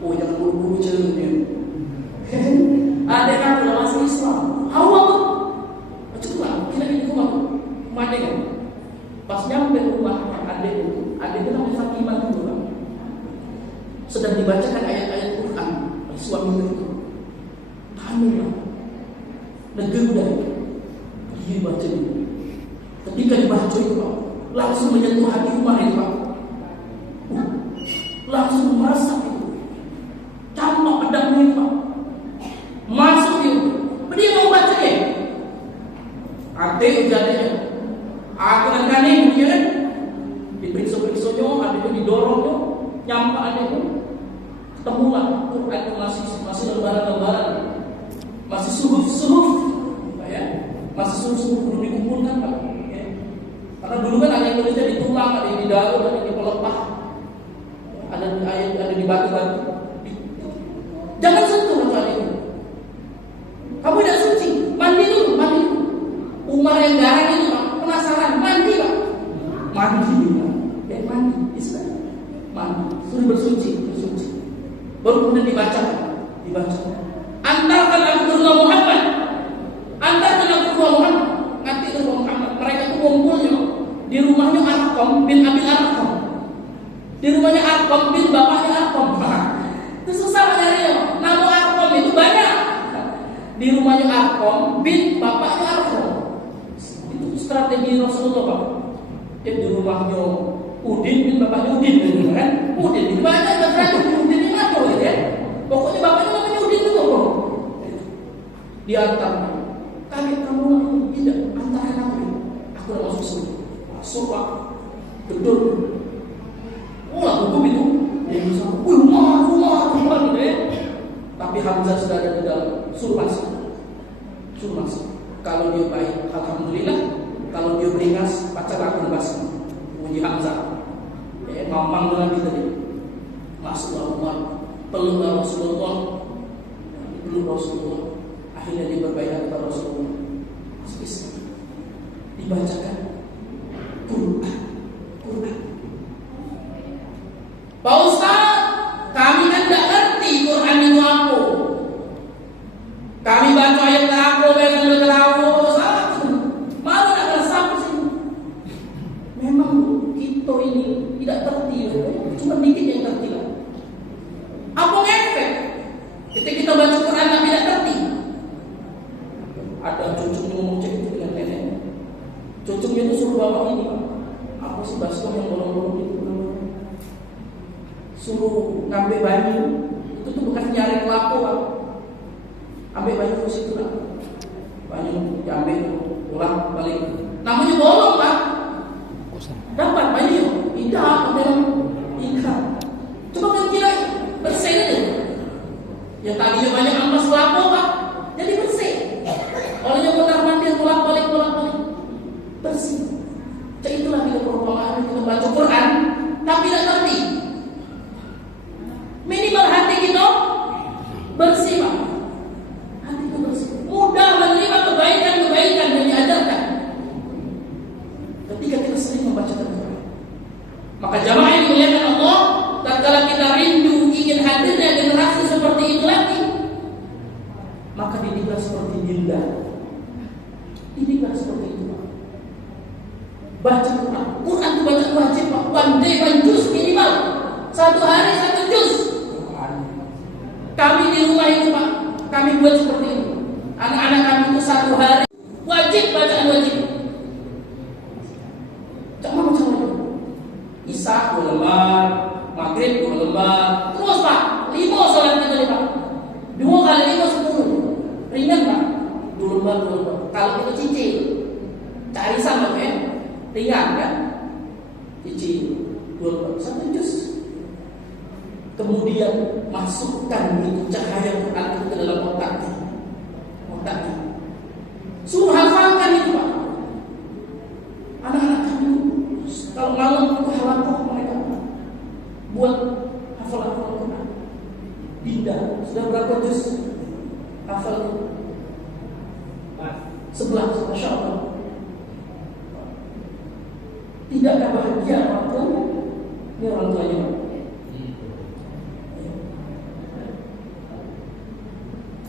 oh jangan buru-buru cerita, ada kan dalam masuk Islam, hawa tuh, coba kita ini rumah tuh, mana kan? Pas nyampe rumahnya adiknya namanya Fatimah itu Pak, sedang dibacakan ayat-ayat Quran oleh suaminya itu. Kami Pak, negeri dia baca itu. Ketika dibaca itu Pak, langsung menyentuh hati Umar itu Pak. Langsung merasa itu. Campak pedangnya itu Pak. Masuk itu. Dia mau baca ya. Ate jadinya. Aku dan kani punya kan. Diperiksa-periksanya, adanya didorongnya, nyampe adanya. Ketemulah Quran itu masih lembaran-lembaran. Masih suhuf-suhuf. Ya. Masih suhuf-suhuf belum dikumpulkan, Pak. Ya. Karena dulu kan ada yang tulisnya di tulang, ada yang di daun, ada yang di pelepah. Ada di batu-batu. Jangan sentuh kecuali itu. Kamu tidak suci, mandi dulu. Umar yang garang itu Pak, penasaran, mandi Pak. Mandi Pak. Ya mandi, Islam. Mandi, suruh bersuci. Baru kemudian dibaca. Antarkan aku ke rumah Muhammad. Nanti ke rumah Muhammad. Mereka itu kumpulnya di rumahnya Arqam bin Abil Arqam. Di rumahnya Arqam bin bapaknya Arqam. Itu susah mencarinya. Nama Arqam itu banyak. Di rumahnya Arqam bin bapaknya Arqam. Itu strategi Rasulullah Pak. Di rumahnya Udin bin bapaknya Udin kan? Udin itu banyak strategi Udin ini apa gitu ya? Pokoknya bapaknya namanya Udin itu kok. Diantar. Kamu tidak antarkan aku udah masuk Pak. Gedor. Hukum itu yang bisa rumah gitu ya. Tapi Hamzah sudah ada di dalam. Suruh masuk. Kalau dia baik, alhamdulillah. Kalau dia beringas, pacar aku lepas. Puji Hamzah. Ngomong dengan kita dia. Masuklah Umar, peluklah Rasulullah. Akhirnya dia berbaikat kepada Rasulullah. Masuk Islam. Dibacakan Quran. Pak Ustaz, kami kan tidak ngerti Quran itu apa. Kami baca ayat terako, sambil terako, salah. Malu nak resap sih. Memang kita ini tidak terti, cuma dikit yang terti lah. Apa efek? Kita baca Quran tapi tidak terti. Ada cucunya ngomong cek itu dengan nenek. Cucunya itu suruh bawa ini, Pak. Apa sih baskom yang bolong-bolong itu? Suruh ngambil banyu. Itu tuh bekas nyari kelapa, Pak. Ambil banyu ke situ lah. Banyu diambil, pulang balik. Namanya bolong, Pak. Dapat banyu? Tidak, memang ikan. Coba kan kira bersih itu. Ya tadinya banyak ampas kelapa, Pak. Jadi bersih. Olehnya konar mandi pulang balik. Bersih. Jadi itulah kita perumpamaan kita baca Quran, tapi tidak ngerti. Minimal hati kita bersih, Pak. Hati kita bersih. Mudah menerima kebaikan yang diajarkan. Ketika kita sering membaca Quran. Maka jamaah yang dimuliakan Allah, tatkala kita rindu ingin hadirnya generasi seperti itu lagi, maka didiklah seperti Dinda. Didiklah seperti itu, Pak. Baca Quran. Quran itu baca wajib, Pak. One day, one juz minimal. 1 hari 1 juz. Kami di rumah itu, Pak, kami buat seperti itu. Anak-anak kami itu 1 hari wajib bacaan wajib. Cuma macam itu. Isya 2 lembar, maghrib 2 lembar, terus Pak, 5 sholat kita nih Pak. 2 kali 5 10. Ringan Pak. 2 lembar. Kalau kita cicil, cari sama ya, ringan kan? Cicil 2 lembar, 1 juz. Kemudian masukkan itu cahaya Quran itu ke dalam otaknya. Suruh hafalkan itu Pak. Anak-anak kami kalau malam itu halakoh mereka buat hafal Quran. Dinda sudah berapa juz hafal itu? 11, Masya Allah. Tidakkah bahagia orang tua? Ini orang tuanya.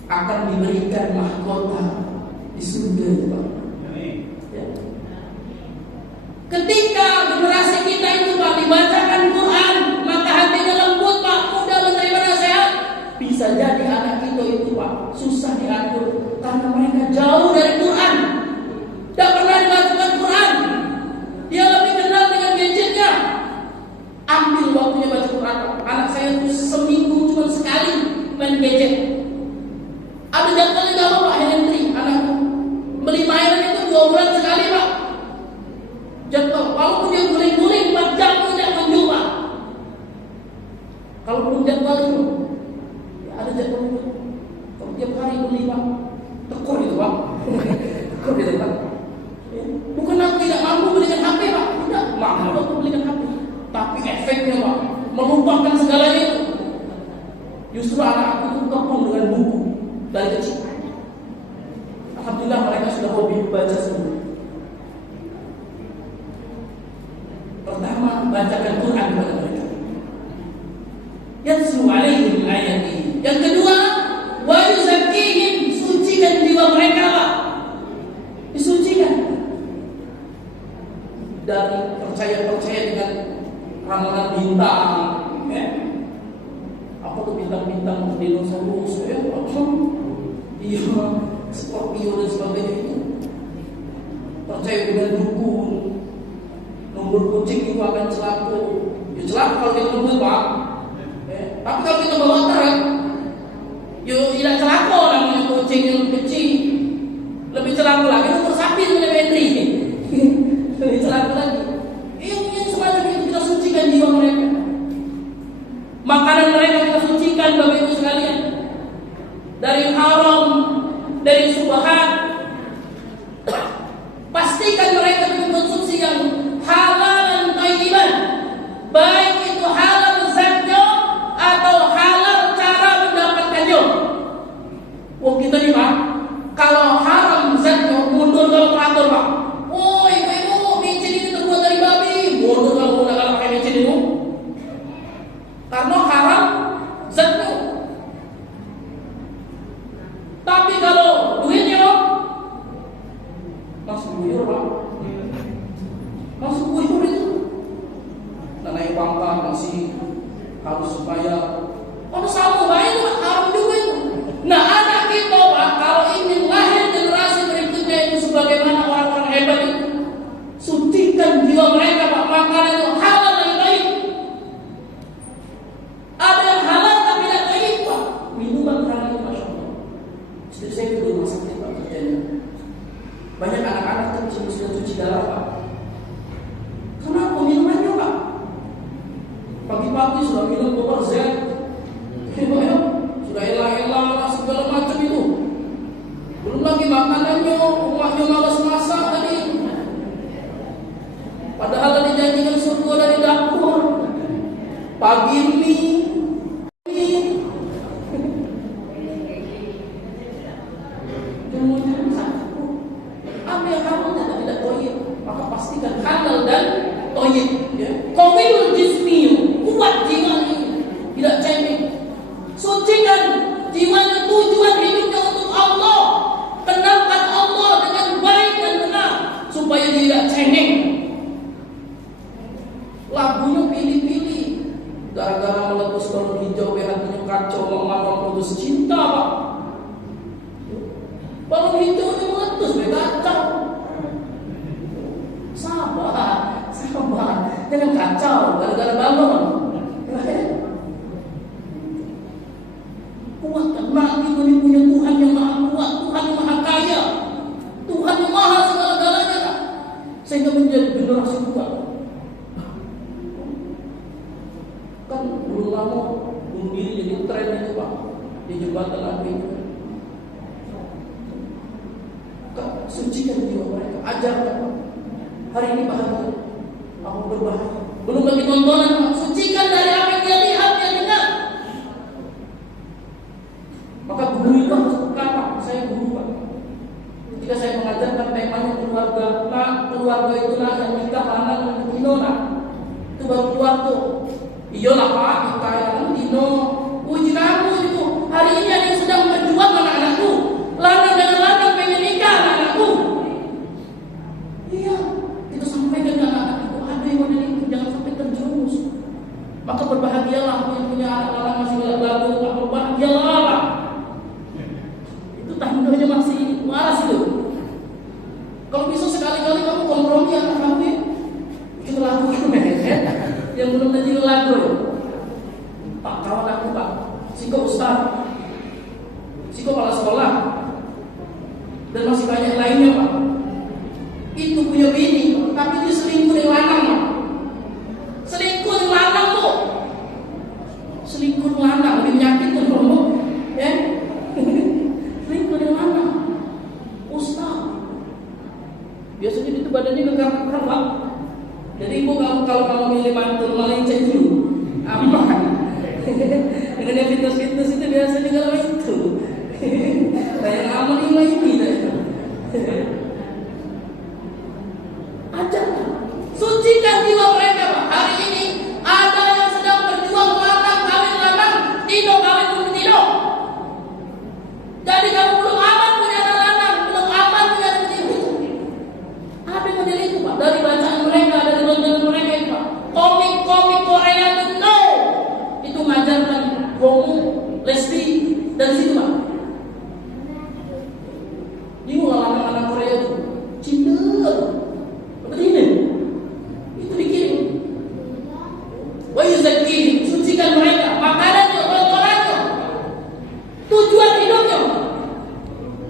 Akan diberikan mahkota di surga, Pak. Ya. Ketika generasi kita itu Pak dibacakan Quran, maka hatinya lembut Pak, mudah menerima nasihat. Bisa jadi anak kita itu Pak susah diatur karena mereka jauh dari Quran, tidak pernah dibacakan Quran. Dia lebih kenal dengan gadgetnya. Ambil waktunya baca Quran. Anak saya itu seminggu cuma sekali main gadget. Ada jadwalnya nggak mau Pak Henry, anakku beli mainan itu 2 bulan sekali. jual itu. Ya, ada jadwal itu. Kalau tiap hari beli Pak, tekor itu Pak. Tekor itu Pak. Ya. Bukan aku tidak mampu belikan HP Pak, tidak mampu aku belikan HP. Tapi efeknya Pak, melupakan segalanya itu. Justru anak aku itu kepung dengan buku dari kecil. Alhamdulillah mereka sudah hobi membaca semua. Pertama, bacakan Quran kepada mereka. Yatlu alaihim ayati. Yang kedua, wa yuzakkihim, sucikan jiwa mereka Pak. Disucikan dari percaya dengan ramalan bintang, ya. Apa tuh bintang-bintang dinosaurus, ya? Iya, Scorpio dan sebagainya itu. Percaya dengan dukun, nomor kucing itu akan celaka. Ya celaka kalau kita ngebut Pak. Tapi kalau kita bawa truk, ya tidak celaka namanya kucing yang kecil. Lebih celaka lagi nomor sapi dengan bateri. Lebih celaka lagi. Yang semacam itu kita sucikan jiwa mereka. Makanan mereka kita sucikan Bapak Ibu sekalian. Dari haram, dari subhat. Pastikan mereka mengkonsumsi yang halal dan thayyiban. Baik itu halal zatnya atau halal cara mendapatkannya. Wah kita nih Pak, kalau haram zatnya mundur kalau teratur Pak. Oh ibu-ibu, micin ini terbuat dari babi. Mundur kalau udah pakai micin itu. Karena haram zatnya. Tapi kalau duitnya masuk buyur Pak, masuk buyur itu. Nah naik pangkat masih harus supaya kalau sama baik itu haram juga itu. Nah anak kita Pak, kalau ingin lahir generasi berikutnya itu sebagaimana orang-orang hebat itu, sucikan jiwa mereka Pak. Makanan itu halal yang baik. Ada yang halal tapi tidak baik Pak. Minuman halal itu Masya Allah. Istri saya itu di rumah sakit Pak kerjanya. Banyak anak-anak itu sudah cuci darah Pak. Kenapa minumannya Pak? Pagi-pagi sudah minum Power Z, sudah elah-elah segala macam itu. Belum lagi makanannya, rumahnya malas masak tadi. Padahal dijanjikan surga dari dapur. Pagi mie. Apa yang halal dan tidak toyib, maka pastikan halal dan toyib. Ya. Qawiyul jismi, kuat jiwa ini, tidak cengeng. Sucikan jiwanya, tujuan hidupnya untuk Allah. Kenalkan Allah dengan baik dan benar supaya dia tidak cengeng. Lagunya pilih-pilih. Gara-gara meletus balon hijau, hatinya kacau, mama putus cinta Pak. Balon hijau ini meletus, kacau. Sabar. Jangan kacau gara-gara balon. Kuatkan nanti ini punya Tuhan yang maha kuat, Tuhan yang maha kaya, Tuhan yang maha segala-galanya, sehingga menjadi generasi kuat. Kan belum lama bunuh diri jadi tren itu Pak, di jembatan api itu. Sucikan jiwa mereka, ajarkan Pak. Hari ini bahagia, aku berbahagia. Belum lagi tontonan Pak, sucikan dari apa yang dia lihat, dia dengar. Maka guru itu harus berkata, saya guru Pak. Ketika saya mengajarkan temanya keluarga, nah keluarga itu nah yang nikah anak dan dino nah, itu baru keluar tuh. Iyalah Pak, kita yang dino, uji aku itu. Hari ini ada yang sedang berjuang anak-anakku, lanang dengan lanang pengen nikah anak-anakku. Iya, kita sampaikan ke anak-anak itu, ada yang model itu, jangan sampai terjerumus. Maka berbahagialah yang punya anak-anak masih lagu, berbahagialah Pak. Tandanya masih waras itu. Kalau bisa sekali-kali kamu kompromi anak kamu itu lagu yang belum jadi lagu. Pak kawan aku Pak, Siko Ustaz, Siko kepala sekolah, dan masih banyak lainnya Pak. Itu punya bini, tapi dia selingkuh dengan lanang Pak. Selingkuh dengan lanang tuh, selingkuh dengan lanang. badannya gegap-gegap, Pak. Jadi ibu kalau milih mantul malah cek dulu aman. Dengan yang fitness itu biasanya kalau itu kayak aman ini ada sucikan jiwa mereka, Pak. Hari ini ada yang sedang berjuang lanang kawin lanang, tino kawin tino. Jadi kamu belum aman punya anak lanang, belum aman punya anak tino. Apa model itu, Pak? Dari bacaan mereka, dari nonton mereka itu, Pak. Komik-komik Korea no, itu ngajarkan homo, lesbi dari situ, Pak. Ini anak-anak Korea itu cinta. Begini, itu dikirim. Wa yuzakkihim, sucikan mereka, makanannya, tontonannya, tujuan hidupnya,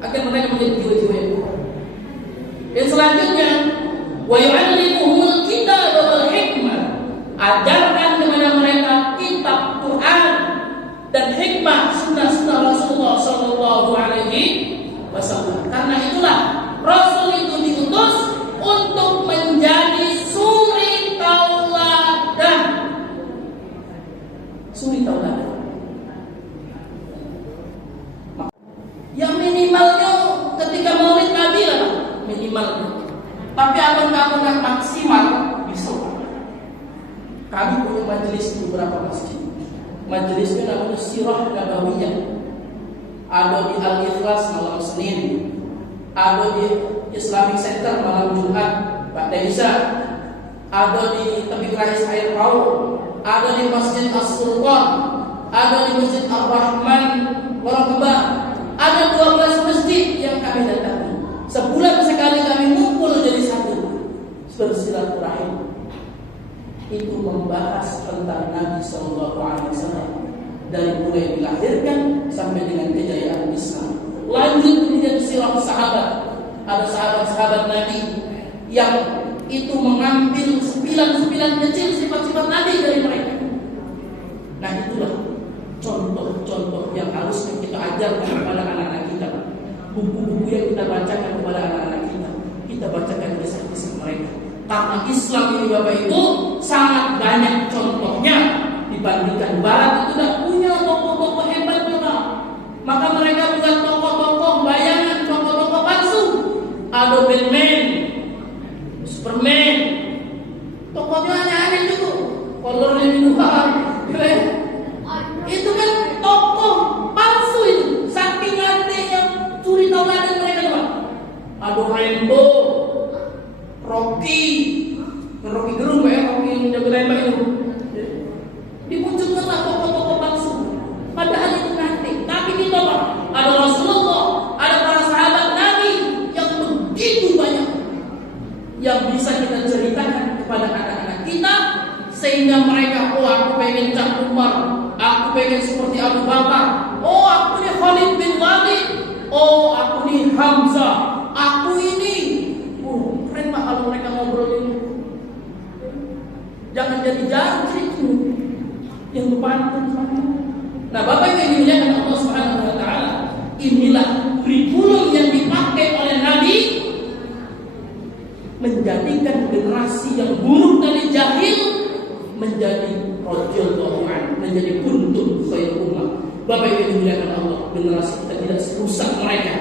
agar mereka menjadi jiwa-jiwa yang kuat. Dan selanjutnya, wa yu'allimuhumul kitaba wal hikmah, ajarkan kepada mereka kitab Quran dan hikmah sunnah-sunnah Rasulullah sallallahu alaihi wasallam. Karena itulah Rasul itu diutus untuk menjadi suri tauladan. Suri tauladan. Yang minimalnya ketika Maulid Nabi lah, minimalnya. Tapi apakah maksimal bisa? Kami punya majelis di beberapa masjid. Majelisnya namanya Sirah Nabawiyah. Ada di Al-Ikhlas malam Senin, ada di Islamic Center malam Jumat Pak Desa, ada di Tepi Rais Air Paul, ada di Masjid As-Sultan, ada di Masjid Ar-Rahman Warahmah. Ada 12 masjid yang kami datangi. Sebulan sekali kami ngumpul jadi satu bersilaturahim. Itu membahas tentang Nabi Sallallahu Alaihi Wasallam dari mulai dilahirkan sampai dengan kejayaan Islam. Lanjut kemudian sirah sahabat. Ada sahabat-sahabat Nabi yang itu mengambil 9 kecil sifat-sifat Nabi dari mereka. Nah itulah contoh-contoh yang harusnya kita ajarkan kepada anak-anak kita. Buku-buku yang kita bacakan kepada anak-anak kita, kita bacakan kisah-kisah mereka. Karena Islam ini Bapak Ibu sangat banyak contohnya dibandingkan Barat itu tidak punya tokoh-tokoh hebat juga. Maka mereka bukan tokoh-tokoh bayangan, tokoh-tokoh palsu. Ada Batman, Superman, tokohnya aneh-aneh juga. Kolornya minuman, itu kan tokoh palsu itu. Saking anehnya suri tauladan mereka juga. Ada Rambo, Rocky Gerung ya, Rocky yang jago tembak itu. Dimunculkanlah tokoh-tokoh palsu. Padahal itu nanti. Tapi kita Pak, ada Rasulullah, ada para sahabat Nabi yang begitu banyak yang bisa kita ceritakan kepada anak-anak kita, sehingga mereka, oh aku pengen Cak Umar, aku pengen seperti Abu Bakar, oh aku ini Khalid bin Walid, oh aku ini Hamzah, aku ini. Keren Pak kalau mereka ngobrol ini. Jangan jadi jarum itu yang berpantun. Nah, Bapak Ibu yang dimuliakan Allah Subhanahu wa taala, inilah kurikulum yang dipakai oleh Nabi menjadikan generasi yang buruk dari jahil menjadi radhiyallahu anhu, menjadi kuntum khairul ummah. Bapak Ibu yang dimuliakan Allah, generasi kita tidak serusak mereka.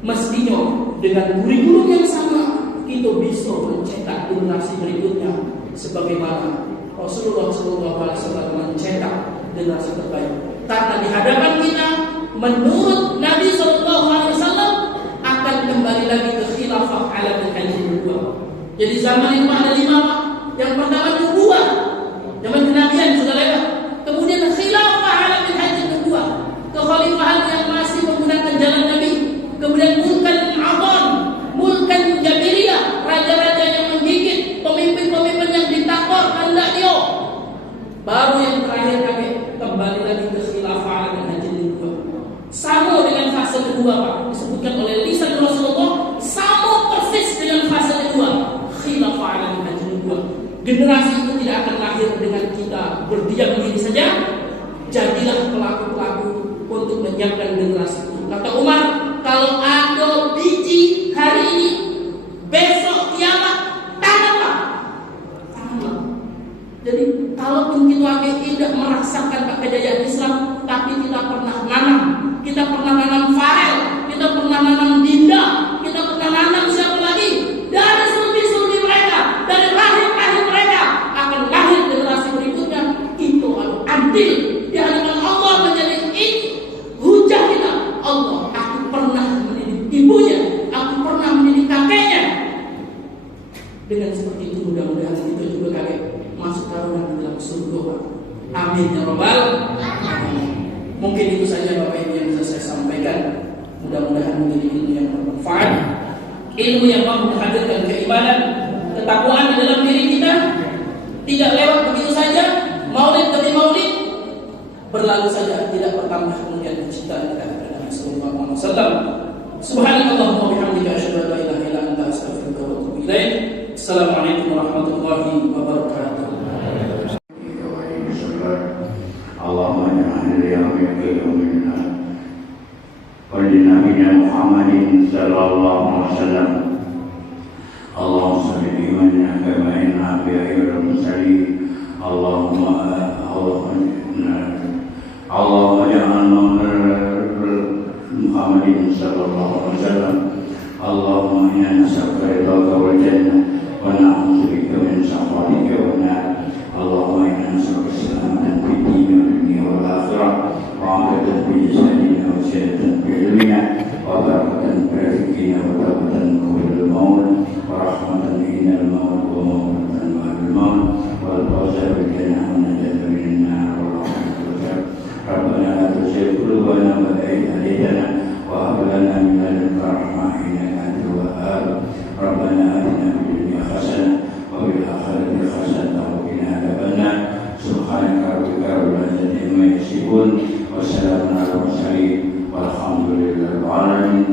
Mestinya dengan kurikulum yang sama kita bisa mencetak generasi berikutnya sebagaimana Rasulullah SAW mencetak generasi terbaik. Karena di hadapan kita, menurut Nabi SAW akan kembali lagi ke khilafah ala al-hajjil kedua. Jadi zaman itu ada 5 Pak. Yang pertama nubuwah, zaman kenabian sudah lewat. Kemudian khilafah ala al-hajjil kedua, kekhalifahan yang masih menggunakan jalan Nabi. Kemudian mulkan adhan, mulkan jahiliyah, raja-raja yang menggigit, pemimpin-pemimpin yang diktator, hendak dia. Baru yang terakhir kami kembali lagi ke khilafah al-hajjil kedua. Sama dengan fase kedua Pak, disebutkan oleh lisan Rasulullah, sama persis dengan fase kedua, khilafah al-hajjil kedua. Generasi itu tidak akan lahir dengan kita berdiam diri saja. Jadilah pelaku-pelaku untuk menyiapkan generasi itu. Kata Umar, kalau ada biji hari ini, besok kiamat menjadi ilmu yang bermanfaat, ilmu yang mampu menghadirkan keimanan, ketakwaan di dalam diri kita, tidak lewat begitu saja, maulid demi maulid, berlalu saja, tidak bertambah kemudian kecintaan kita kepada Nabi sallallahu alaihi wasallam. Subhanakallahumma wa bihamdika asyhadu an la ilaha illa anta astaghfiruka wa atubu ilaik. Assalamualaikum warahmatullahi wabarakatuh. Allahumma ja'alna liyaqina wa linabiyina Muhammadin sallallahu alaihi wasallam. Allahumma salli wa kama inna bi ayyil mursalin. Allahumma ja'alna Muhammadin sallallahu alaihi wasallam. Allahumma inna nas'aluka ridhaka wal jannah wa na'udzu bika min sakhatika wan nar. Allahumma inna nas'aluka salamatan fid dunya wal akhirah, wa 'afiyatan fil jasadi wa shifaan fil ilmina, wa barakatan fil rizqina wa tawbatan qabla al-maut, wa rahmatan inda al-maut, wa mawtatan ba'da al-maut, wal fawza bil jannah wa najatan minan nar wa rahmatan wal ghafar. Rabbana la tuzigh qulubana ba'da idh hadaytana wa hab lana min ladunka rahmah innaka antal wahhab. Rabbana atina fid dunya hasanah wa fil akhirati hasanah wa qina adzaban nar. Subhanaka rabbika rabbil izzati amma yasifun wa salamun alal mursalin walhamdulillahi rabbil alamin.